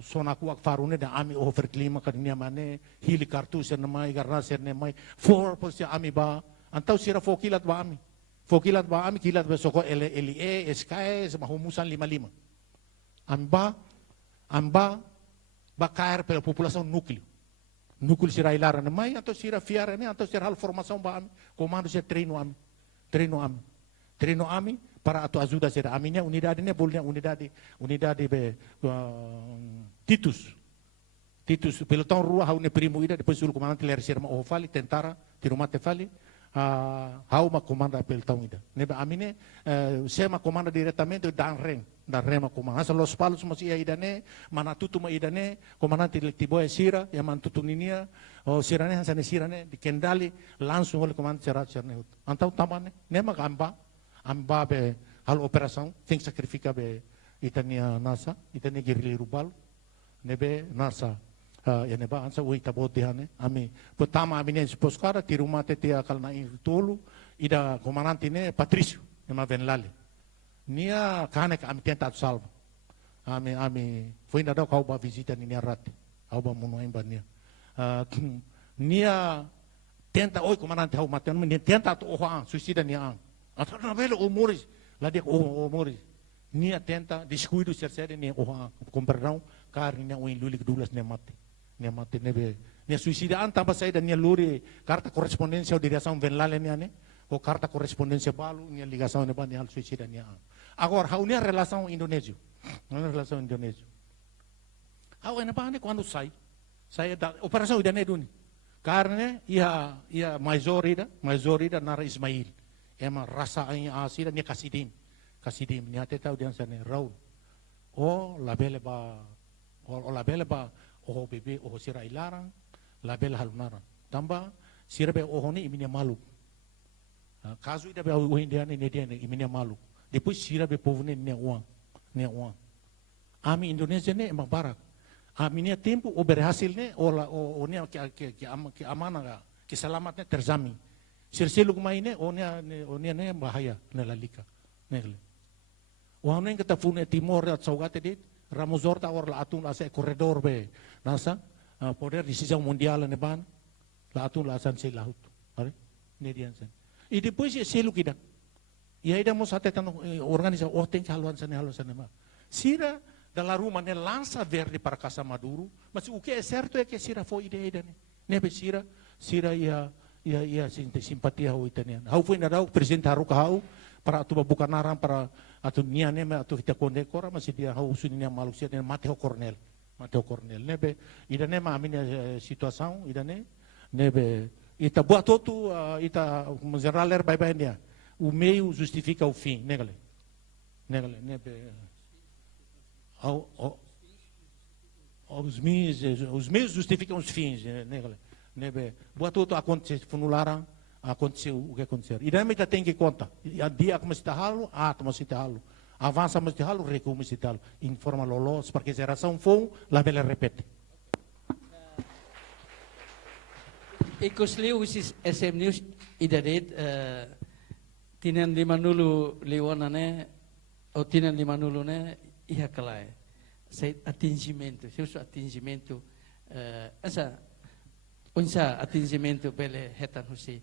sona kuak farune da ami o verklima kadinya mane hili kartu ser namai garna ser nemai for posi ami ba antau sira fo kilat ba ami kilat ba soko LE SKS mahumusan 55 amba bakar pela população núcleo sira ilaran mai atau sira fiara ne atau sira hal formação ba ami comando sira treino ami para atu ajuda sira aminya unidade ne bolnya unidade be Titus pelotão rua hau ne primo ida depois o comandante ler sira o fali tentara tirumate fali hau ma comanda pelotão ida nebe amine sema comanda diretamente dan rema comanda asa los palos mas ia ida ne mana tutu ma ida ne comandante eletivo sira ya man tutu ninia o sira ne hansa ne sira ne di kendali langsung oleh comandante sira ne antau tamane nema amba be hal operação tem sacrifica be itania nasa itania guerrilheiro balo nebe nasa ya neba ansa ui tabot dihane ami pertama ami ne poskara tirumate te akal na tolu ida comandante ne Patricio nema venlale nia kanek ami tenta salva ami foi nada kau ba visita ni rati au ba muno imba nia tenta oi comandante hau maten nia tenta to suicida nia atau na velo umores lá de umores nia tenta descuido ser nia com perdão carne nia oi lulik dulas nia mate nia suicida tambah saída nia luri carta correspondência ou direção venlale nia ne ou carta correspondência balu nia ligação ne ba nia suicida nia agora hau nia relação Indonésia hau ena ba ne quando sai da operação ida ne duni carne ia majorida nara Ismail ema rasa ai asida nia kasidim nia teta udian sane Raul o labele ba o bebe o sira ilaran labele halunara tamba sirbe o honi iminia malu caso ida be o indiana ne dia iminia malu depois sira be povo ne uang ami Indonesia ne ema barak ami ne tempo o berhasil ne o ne que amana que selamat ne terjamin sirsilu kumai ne o ne bahaya ne lalika negle o hanen kata fune timor at saugate dit ramozor ta or la atun la se corredor be nasa poder decisão mundial ne ban la atun la san se laut are ne dian sen e depois se selu kida e aí damos até tan organiza o tem que haluan sana ma sira dalla ruma ne lança verde para Casa Maduro mas o que é certo é que sira foi ideia ne be sira ia simpatia ho itanian hau foi na presidente haruka hau para tu bukan naran para atu nia ne atu kita kondekora mas dia hau sunia malusia ne Mateo Cornel nebe ida ne ma amina situação ida nebe ita buat todo ita geral er bye dia o meio justifica o fim nebe os meios justificam os fins nebe buat todo acontece funularan aconteceu o que aconteceu. E daí tem que conta. Dia que mesti halo, mesti halo. Avança mesti halo, recuo mesti halo. Informa lolos, porque geração foi, lá bela repete. Ikusliu usis SM News idadet tinan limanulu liwonane o tinan limanulu ne iha kalai. Sai atingimento, seu atingimento asa unsa atingimento pele hetan husi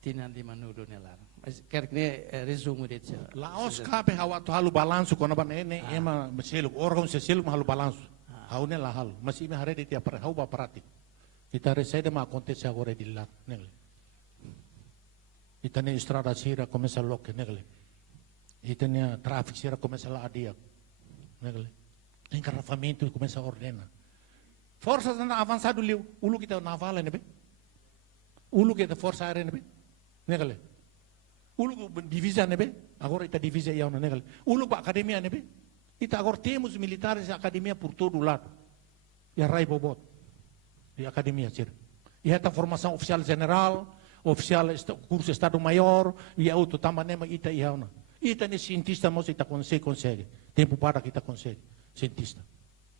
tinan limanulu nelar. Mas quer que resumo de Laos kape hawa to halu balanço quando ba nene ema meselo órgão se selo halu balanço. Hau ne la halu, mas ime hare de tia para hau ba prático. Ita resede ma acontece agora di lá, negle. Ita ne estrada sira começa loque, negle. Ita ne tráfico sira começa lá adia, negle. Encarrafamento começa a ordena. Forças na avançado liu, ulu kita naval nebe. Ulu kita força aérea nebe, negle. Ulu divisa nebe, agora ita divisa ia na negle. Ulu ba academia nebe. Ita agora temos militares e academia por todo lado. E a rai bobot. Di academia sir. E esta formação oficial general, oficial curso estado maior, e auto tamanema ita ihauna. Ita ne cientista mos ita consegue. Tempo para kita consegue. Cientista.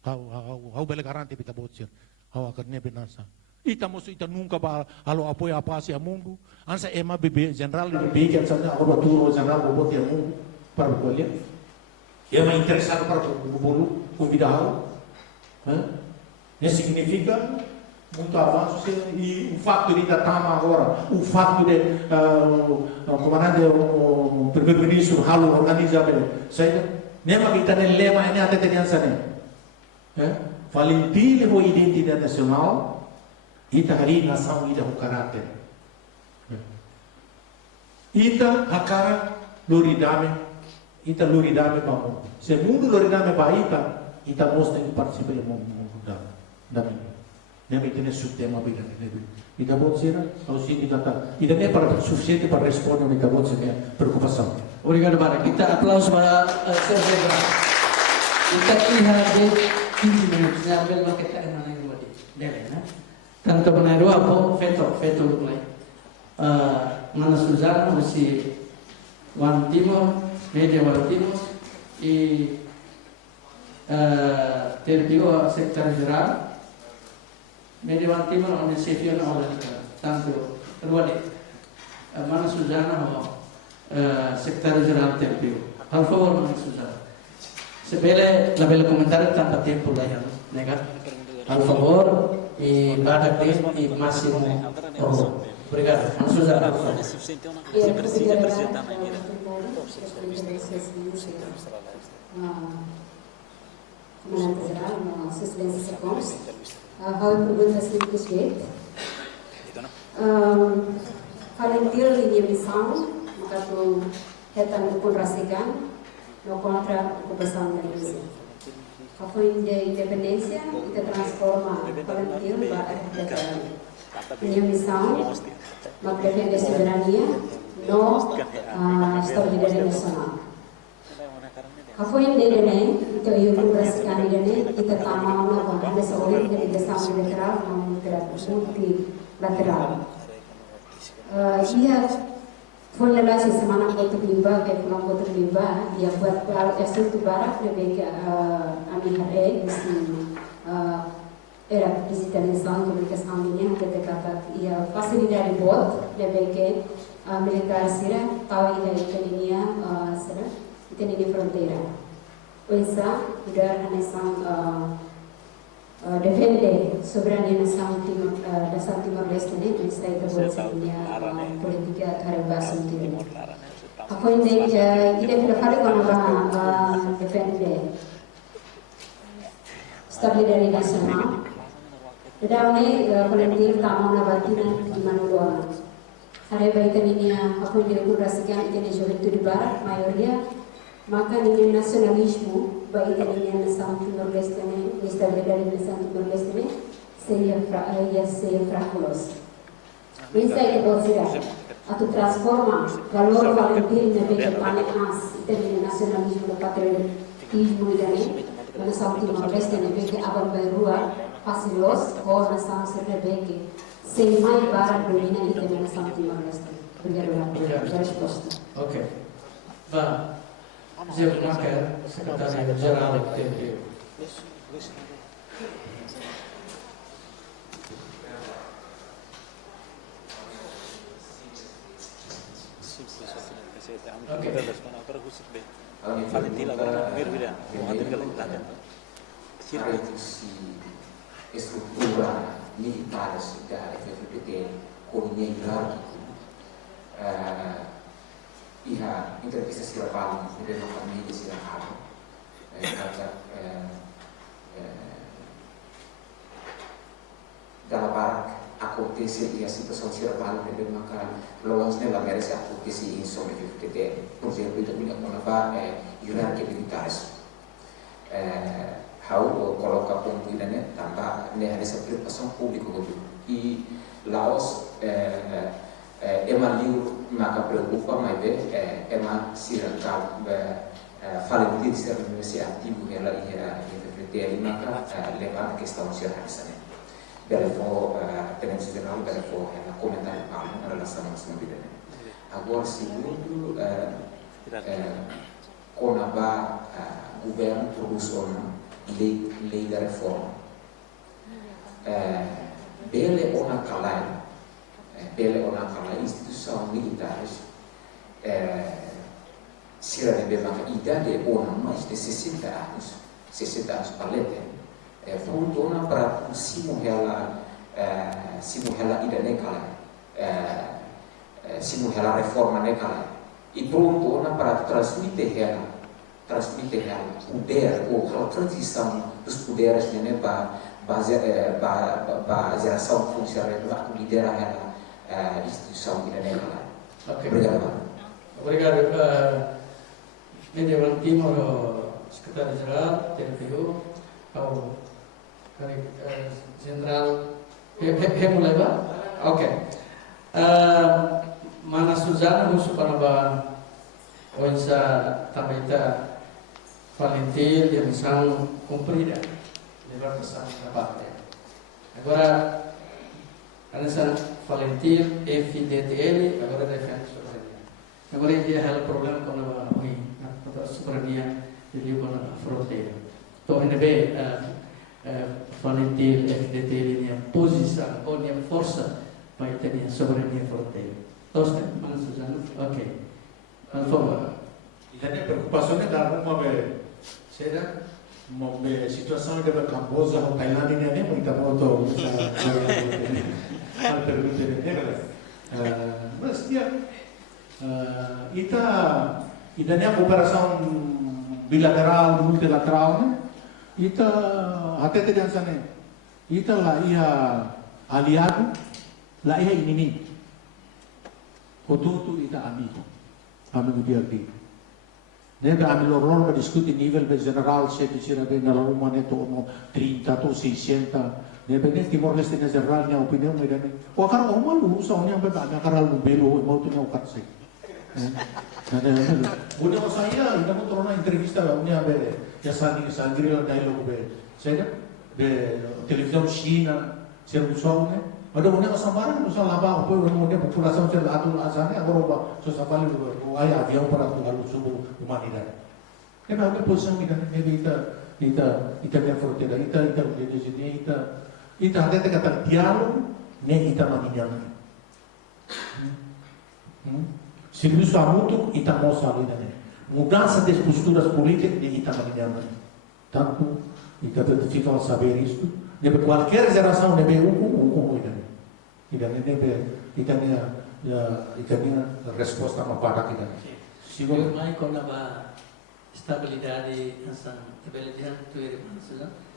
Hau bele garante kita bot sir. Hau academia benasa. Ita mos ita nunca ba halo apoio a paz e a mundo. Ansa ema bebe general bebe que ansa agora turo general bobot e a mundo para colher. Ema interessado para o bolo convidado. Não significa muito avanço e o fato de Itatama agora, o fato de o comandante, o primeiro-ministro Halo organiza sabe, nem que está no lema ainda até tem essa né, valentia ou identidade nacional, ita hari nação ida o caráter, ita hakara loridame, ita loridame pamu, se mundo loridame baita, ita mostra que participa do mundo da nem tem esse tema bem né? E da bolsa ao sindicato. E também para suficiente para responder a da bolsa minha preocupação. Obrigado para kita aplauso para Sir. Kita lihat di 15 minutos ya ambil market yang mana yang buat dele né? Tanto benar apa veto mulai. Mana Suzana masih One Timor, Media One Timor e terpilih Sekretariat Jeneral Media One Timor on Sefion oleh tanto kedua deh mana Suzana Sekretariat Jeneral terpilih. Al favor mana Suzana. Sebelum label komentar tanpa tempo lah ya, nega. Al favor e badak deh e máximo. Obrigado. Mana Suzana. Comandante Geral, na assistência SECOMS. Hal pergunta simplesmente. Valentir linha missão, maka tu hetan pun rasikan, no contra ocupação da Indonésia. Kafuin de independência, kita transforma Valentir para linha missão, maka defende soberania, no estabilidade nacional. Kafuin de dene, itu yung rasikan dene, kita tamam na bahwa seorang dari desa bilateral multilateral. Ia full relasi semana kota limba, kayak pulang kota limba, dia buat asal tu barak lebih ke Amihare, mesti era digitalização comunicação linha, kita kata ia fasilidade bot lebih ke militar sira, tahu ia ikutnya sira. Ini di frontera. Uisa udah nação defende soberania nação Timor Leste nih, misalnya bolehnya politika karibas Timor. Aku ini tidak kali kalau defende stabilitas nasional. Dalam ini politik tamu nabatina di Manula. Hari baik ini aku jadi kurasikan ini juventud di barat mayornya. Maka dengan nasionalisme, baik dengan nação Timor Leste, estabilidade nação Timor Leste, seria fraculoso. Isso é que pode ser. Atau transforma valor valentir na bem paneas, dengan nasionalisme, patriotismo e nação Timor Leste, na bem abang berua, facilos ou nação Cernebeque, sem mais para domina e também nação Timor-Leste. Obrigado pela resposta. Ok. Vá. Zé Maca, secretário-geral do TNPU. Estrutura militares da FFPT com hierárquico e a entrevista se gravava no governo família se gravava dalam barak acontece e a situação se gravava no governo logo nela merece acontecer sobre FFPT por exemplo itu punya kenapa hierarki militares how coloca ponto ini tanpa ada preocupação pública e Laos emang maka preocupa mais emang sirangkal falentir ser universidade ativo ela e maka levar a questão de sana belefo penense geral belefo comentário palmo em relação a essa vida agora segundo conaba governo produz lei da reforma bele ona kalai instituição militares será de maka idade ona mais de 60 anos palete pronto ona para simu hela idade kalai simu hela reforma ne kalai e pronto ona para transmitir hela poder ou a transição dos poderes para a geração funcionária para liderar a instituição que é Obrigado. Obrigado. Mediawan Timor, Secretário-Geral, TNPU, ao General Hemuleba. Ok. Mana Suzana, Musu Panaba, Onsa Tamita. Valentir e a missão cumprida, levar a missão para parte. Agora, a missão Valentir, FDTL, agora defende a soberania. Agora, ele é o problema com a soberania de a fronteira. Então, ele vê Valentir, FDTL, a posição, ou a força para ter a soberania fronteira. Então, Mana Suzana, ok. Por favor. E a preocupação é dar uma Será uma situação de Camboja ou Tailândia nem muito bom mas ita nem a cooperação bilateral multilateral né ita até te dança né ita lá ia aliado lá ia inimigo o tudo ita amigo dia aqui. Nebe amilo rol para discutir nível general se dizia bem na Roma neto 30 ou 60 nebe nem Timor-Leste na geral minha opinião é né o cara uma luz a união beba na cara no belo mau tu não catsai udah saya ainda não torna entrevista a união bebe já sangria diálogo bebe sabe de televisão China ser um som né ada união sambaran usah laba apa união população ser lado azane agora só sabali o avião para tudo subuh humanidade é uma posição que ita minha fronteira ita até kata diálogo nem ita maninhang serviço a muito ita mostra ali né mudança de posturas políticas de ita maninhang tanto ita fica a saber isso de qualquer geração de ita minha resposta para kita Siguro mai kung ba estabilidade essa estabilidade tu irmã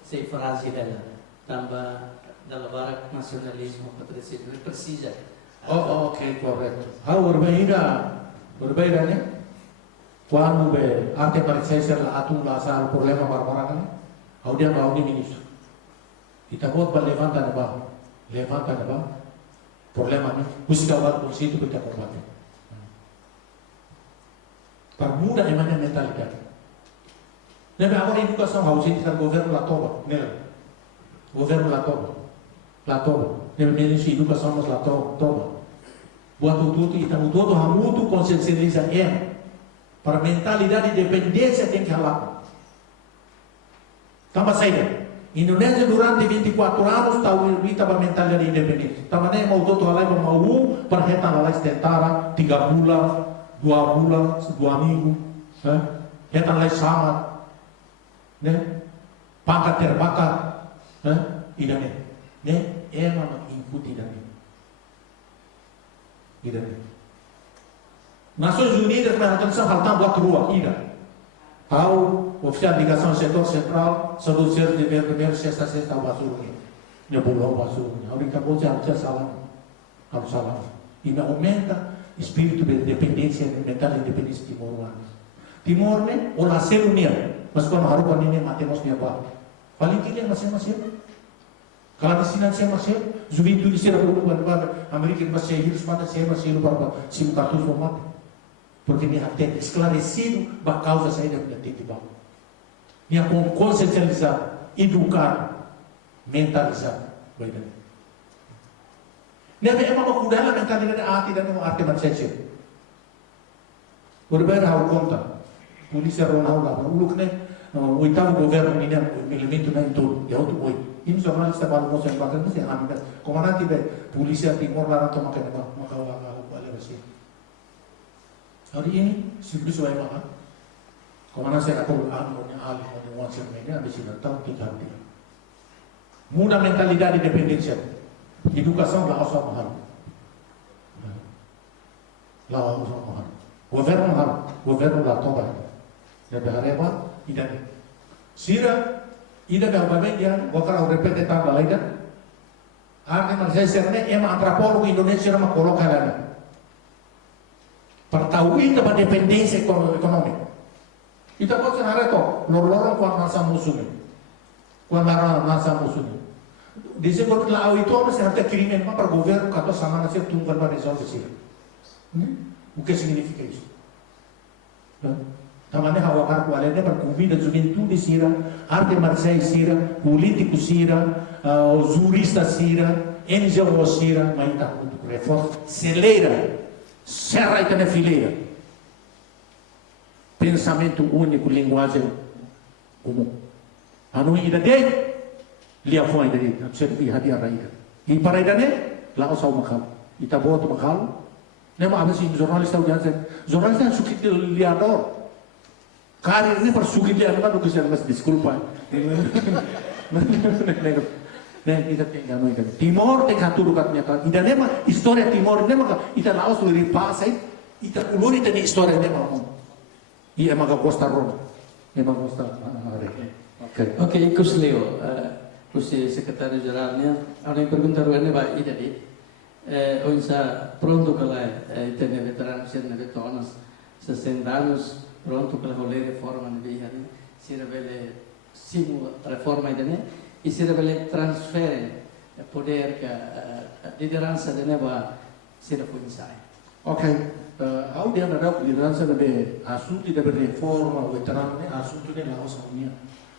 sei frase dela tamba dalla barak nacionalismo patriotismo precisa ok correto berbeda né quando be arte parece ser atu la sal problema barbara kan dia mau ni ministro kita buat levanta problema ni busca war por situ kita combate para mudar a mentalidade. Lembra agora a educação, a ausência do governo lá toda, nela. governo lá toba, ministro de educação mas lá toba. Buat tudo e tamu todo hamutu consciencializa para mentalidade de dependência tem que halar. Tambah saída. Indonesia durante 24 anos tahu kita mentalidade independência. Tamane mau todo halai mau para retar lá tentara 3 bulan, 2 bulan, 2 minggu, retar lá sama, né? Pangkat terbakar, idane, né? Emang ikuti idane. Nações Unidas mengatakan hal tam buat rua, tidak. Tahu oficial ligação setor central, seducer de primeiro sexta basura. Dia pulau basura. Ahorita bolsa harus salam. Ini aumenta espírito de dependência, mental independência Timor. Timor ne, olah selunia, mas quando harupan ini matemos dia bah. Paling kiri masing-masing. Kalau di sini saya masih, juventude di sini Amerika masih hidup pada saya masih hidup para simkatus format, porque me até esclarecido a causa saya dari titik bawah. Dia consciencializar, educar, mentalizar, baiklah. Dia memang mengudahlah mentalidade arti dan arti manusia. Berbeda hal konta, polisi orang hal ulukne, oitavo governo ini elemento na itu, ya untuk oi. Ini jurnalista baru mau saya bahkan mesti ambil. Komandante be polisi Timor larang to makan balik bersih. Hari ini simplis wae mah. Komandante saya akan anu ahli mau ini habis ini tahu 3 hari. Muda mentalidade dependência. Educação lá usah mahal. Lá usah mahal. Governo lá toba. Ya berharap tidak. Sira ida da bamedia, gokar repete tanda laida. Arti manusia serne ema antropologo Indonesia ma coloca lá. Pertahui tentang dependensi ekonomi. Kita pun senara to, lorong kuat nasa musuhnya. Kuat nasa musuhnya. Di sini kalau lau itu apa sih harta kirimin apa per governo kata sama nasi tunggal pada resolve sih. Bukan significa isso. Tamane hawa karku alene per comida juventude sira, arte marcial sira, político sira, jurista sira, NGO sira, mas tá muito reforma, celeira, serra e tane fileira. Pensamento único, linguagem comum. Anu ida dei, lia foi dei, servi hadiah raida. E para ida ne, lá o sau makal. Ita boto makal. Nema apa sih jurnalista udah jurnalista suki liador. Karir ini persugit dia kan udah bisa mas disculpa. Nah kita tinggal nunggu. Timor tengah turu katanya kan. Ida nema historia Timor nema kan. Ida laos luri pasai. Ida uluri tadi historia nema. Iya maga Costa Roma. Nema Costa. Oke, ikut Leo. Kusi sekretaris jenderalnya. Orang yang perguntar ini Pak Ida di. Onsa pronto que la itene veterano siano le tonas 60 anos pronto per la reforma di Bihari si rivela simu reforma itene e si rivela transfere poder che lideranza de neva si rapunsai. Ok, how dia ada lideranza de assunti de reforma veterano ne assunto de Laos Unia.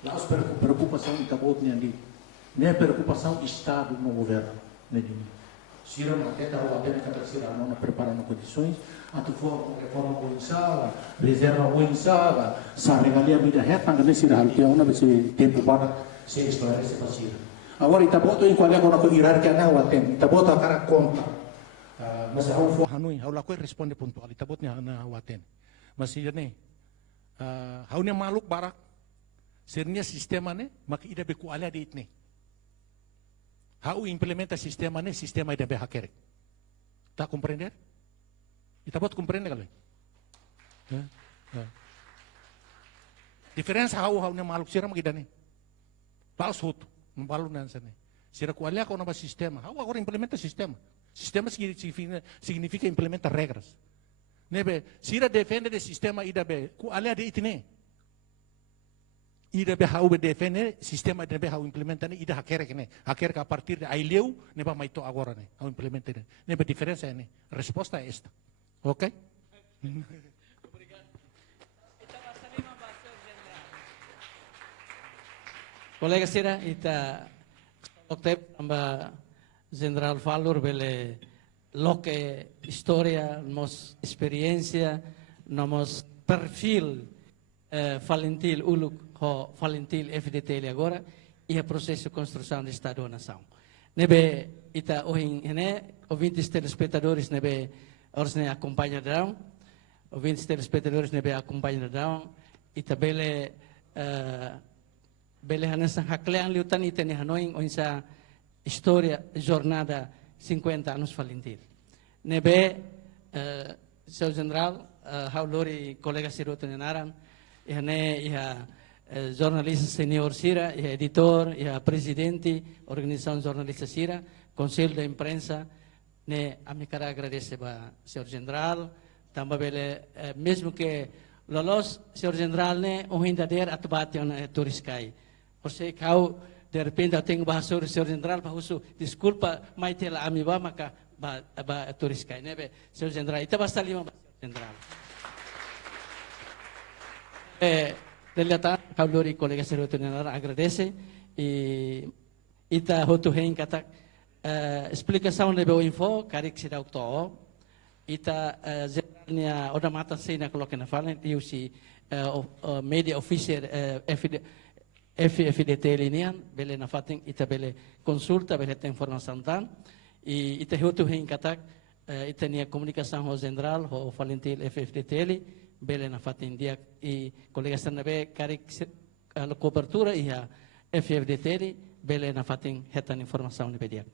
Laos preocupação de cabotnya di. Ne preocupação estado no governo ne Sira até estava batendo que a Sira não preparando condições, a tu for reforma boa reserva boa sa regalia vida reta nggak Sira hal dia una besi tempo para se esclarecer para Sira. Agora ita boto em qual é agora com hierarquia na waten, ita boto a cara conta. Mas hau for hanui, hau lakoi responde pontual, ita boto na waten. Mas Sira ne, hau ne maluk barak, sirnya sistema ne, maka ida beku alia di itne. How implementa sistema ne sistema ida be hacker. Tá compreender? Ita pode compreender galera? Diferença how ne maluk sira magida ne. Paus hutu, não balu nansa ne. Sira ku alia ko na sistema. How agora implementa sistema. Sistema significa implementa regras. Nebe sira defende de sistema ida be ku alia de itne. Ida be hau defende sistema ida be hau implementa ne ida hacker ne hacker a partir de aileu ne ba maito agora ne hau implementa ne ne be diferença ne resposta é esta, ok? Colega Sira ita Octep amba General Valor bele loke historia, nos experiência, nos perfil Valentil Uluk ho Valentil FDT agora e o processo de construção de Estado-nação. Nebe ita ohin hene, ouvintes telespectadores nebe orsne acompanhadão, ouvintes telespectadores nebe acompanhadão, ita bele bele hanasa haklean liutan ita ne hanoin onsa história jornada 50 anos Valentil. Nebe seu general haulori colega Siroto Nenaran, ihane iha jornalista senior Sira, iha editor, iha presidente organização jornalista Sira, conselho da imprensa, ne amikara agradece ba senhor general, também bele mesmo que lolos senhor general ne ohindader atbate ona turiskai. Você kau de repente eu tenho bahasa o senhor general bahusu desculpa mai tela amiba maka ba turiskai nebe senhor general ita basta lima general. Delata kaulori colega Siroto Nenaran agradece e ita hotu hein kata explicação nebe o info karik sida ukto ita generalnya oda mata sina coloca na fala e usi media official FDT linian bele na fating ita bele consulta bele tem informação tan e ita hotu hein kata ita nia comunicação ho general ho Valentil FDT bele na fatin dia e colega sanabe karik cobertura e a FDT bele na fatin hetan informação ne dia.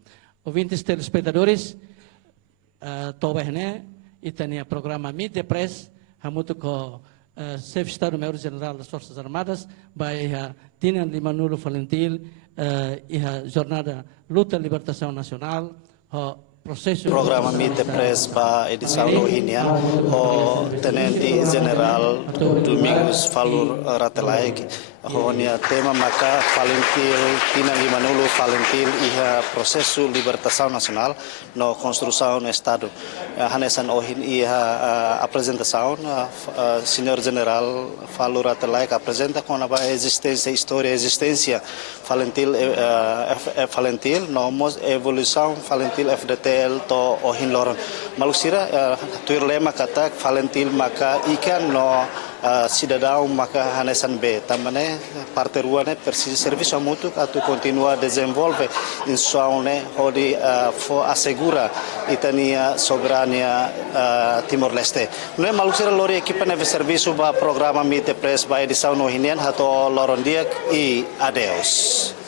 Ouvintes telespectadores toba hene ita nia programa Meet the Press hamutu ko Chefe de Estado-Maior General das Forças Armadas vai a Tinan Limanulo Valentil e a jornada Luta Libertação Nacional o processo programa Meet the Press para edição rohinian o Tenente General Domingos Valor Ratelaik honia tema maka Valentil Tinan Limanulo Valentil e a processo Libertação Nacional no construção do Estado hanesan ohin e a apresentação senhor General Valor Ratelaik apresenta com a existência história existência Valentil Valentil no evolução Valentil FDT to ohin loron malusira tuir lema kata Valentil maka ikan no cidadão maka hanesan B também parte ruane per serviço mútuo que tu continua desenvolve in suone hodi fo assegura itania soberania Timor-Leste não malusira lori equipa neve serviço ba programa Meet the Press ba edição no hinian hato loron dia e adeus.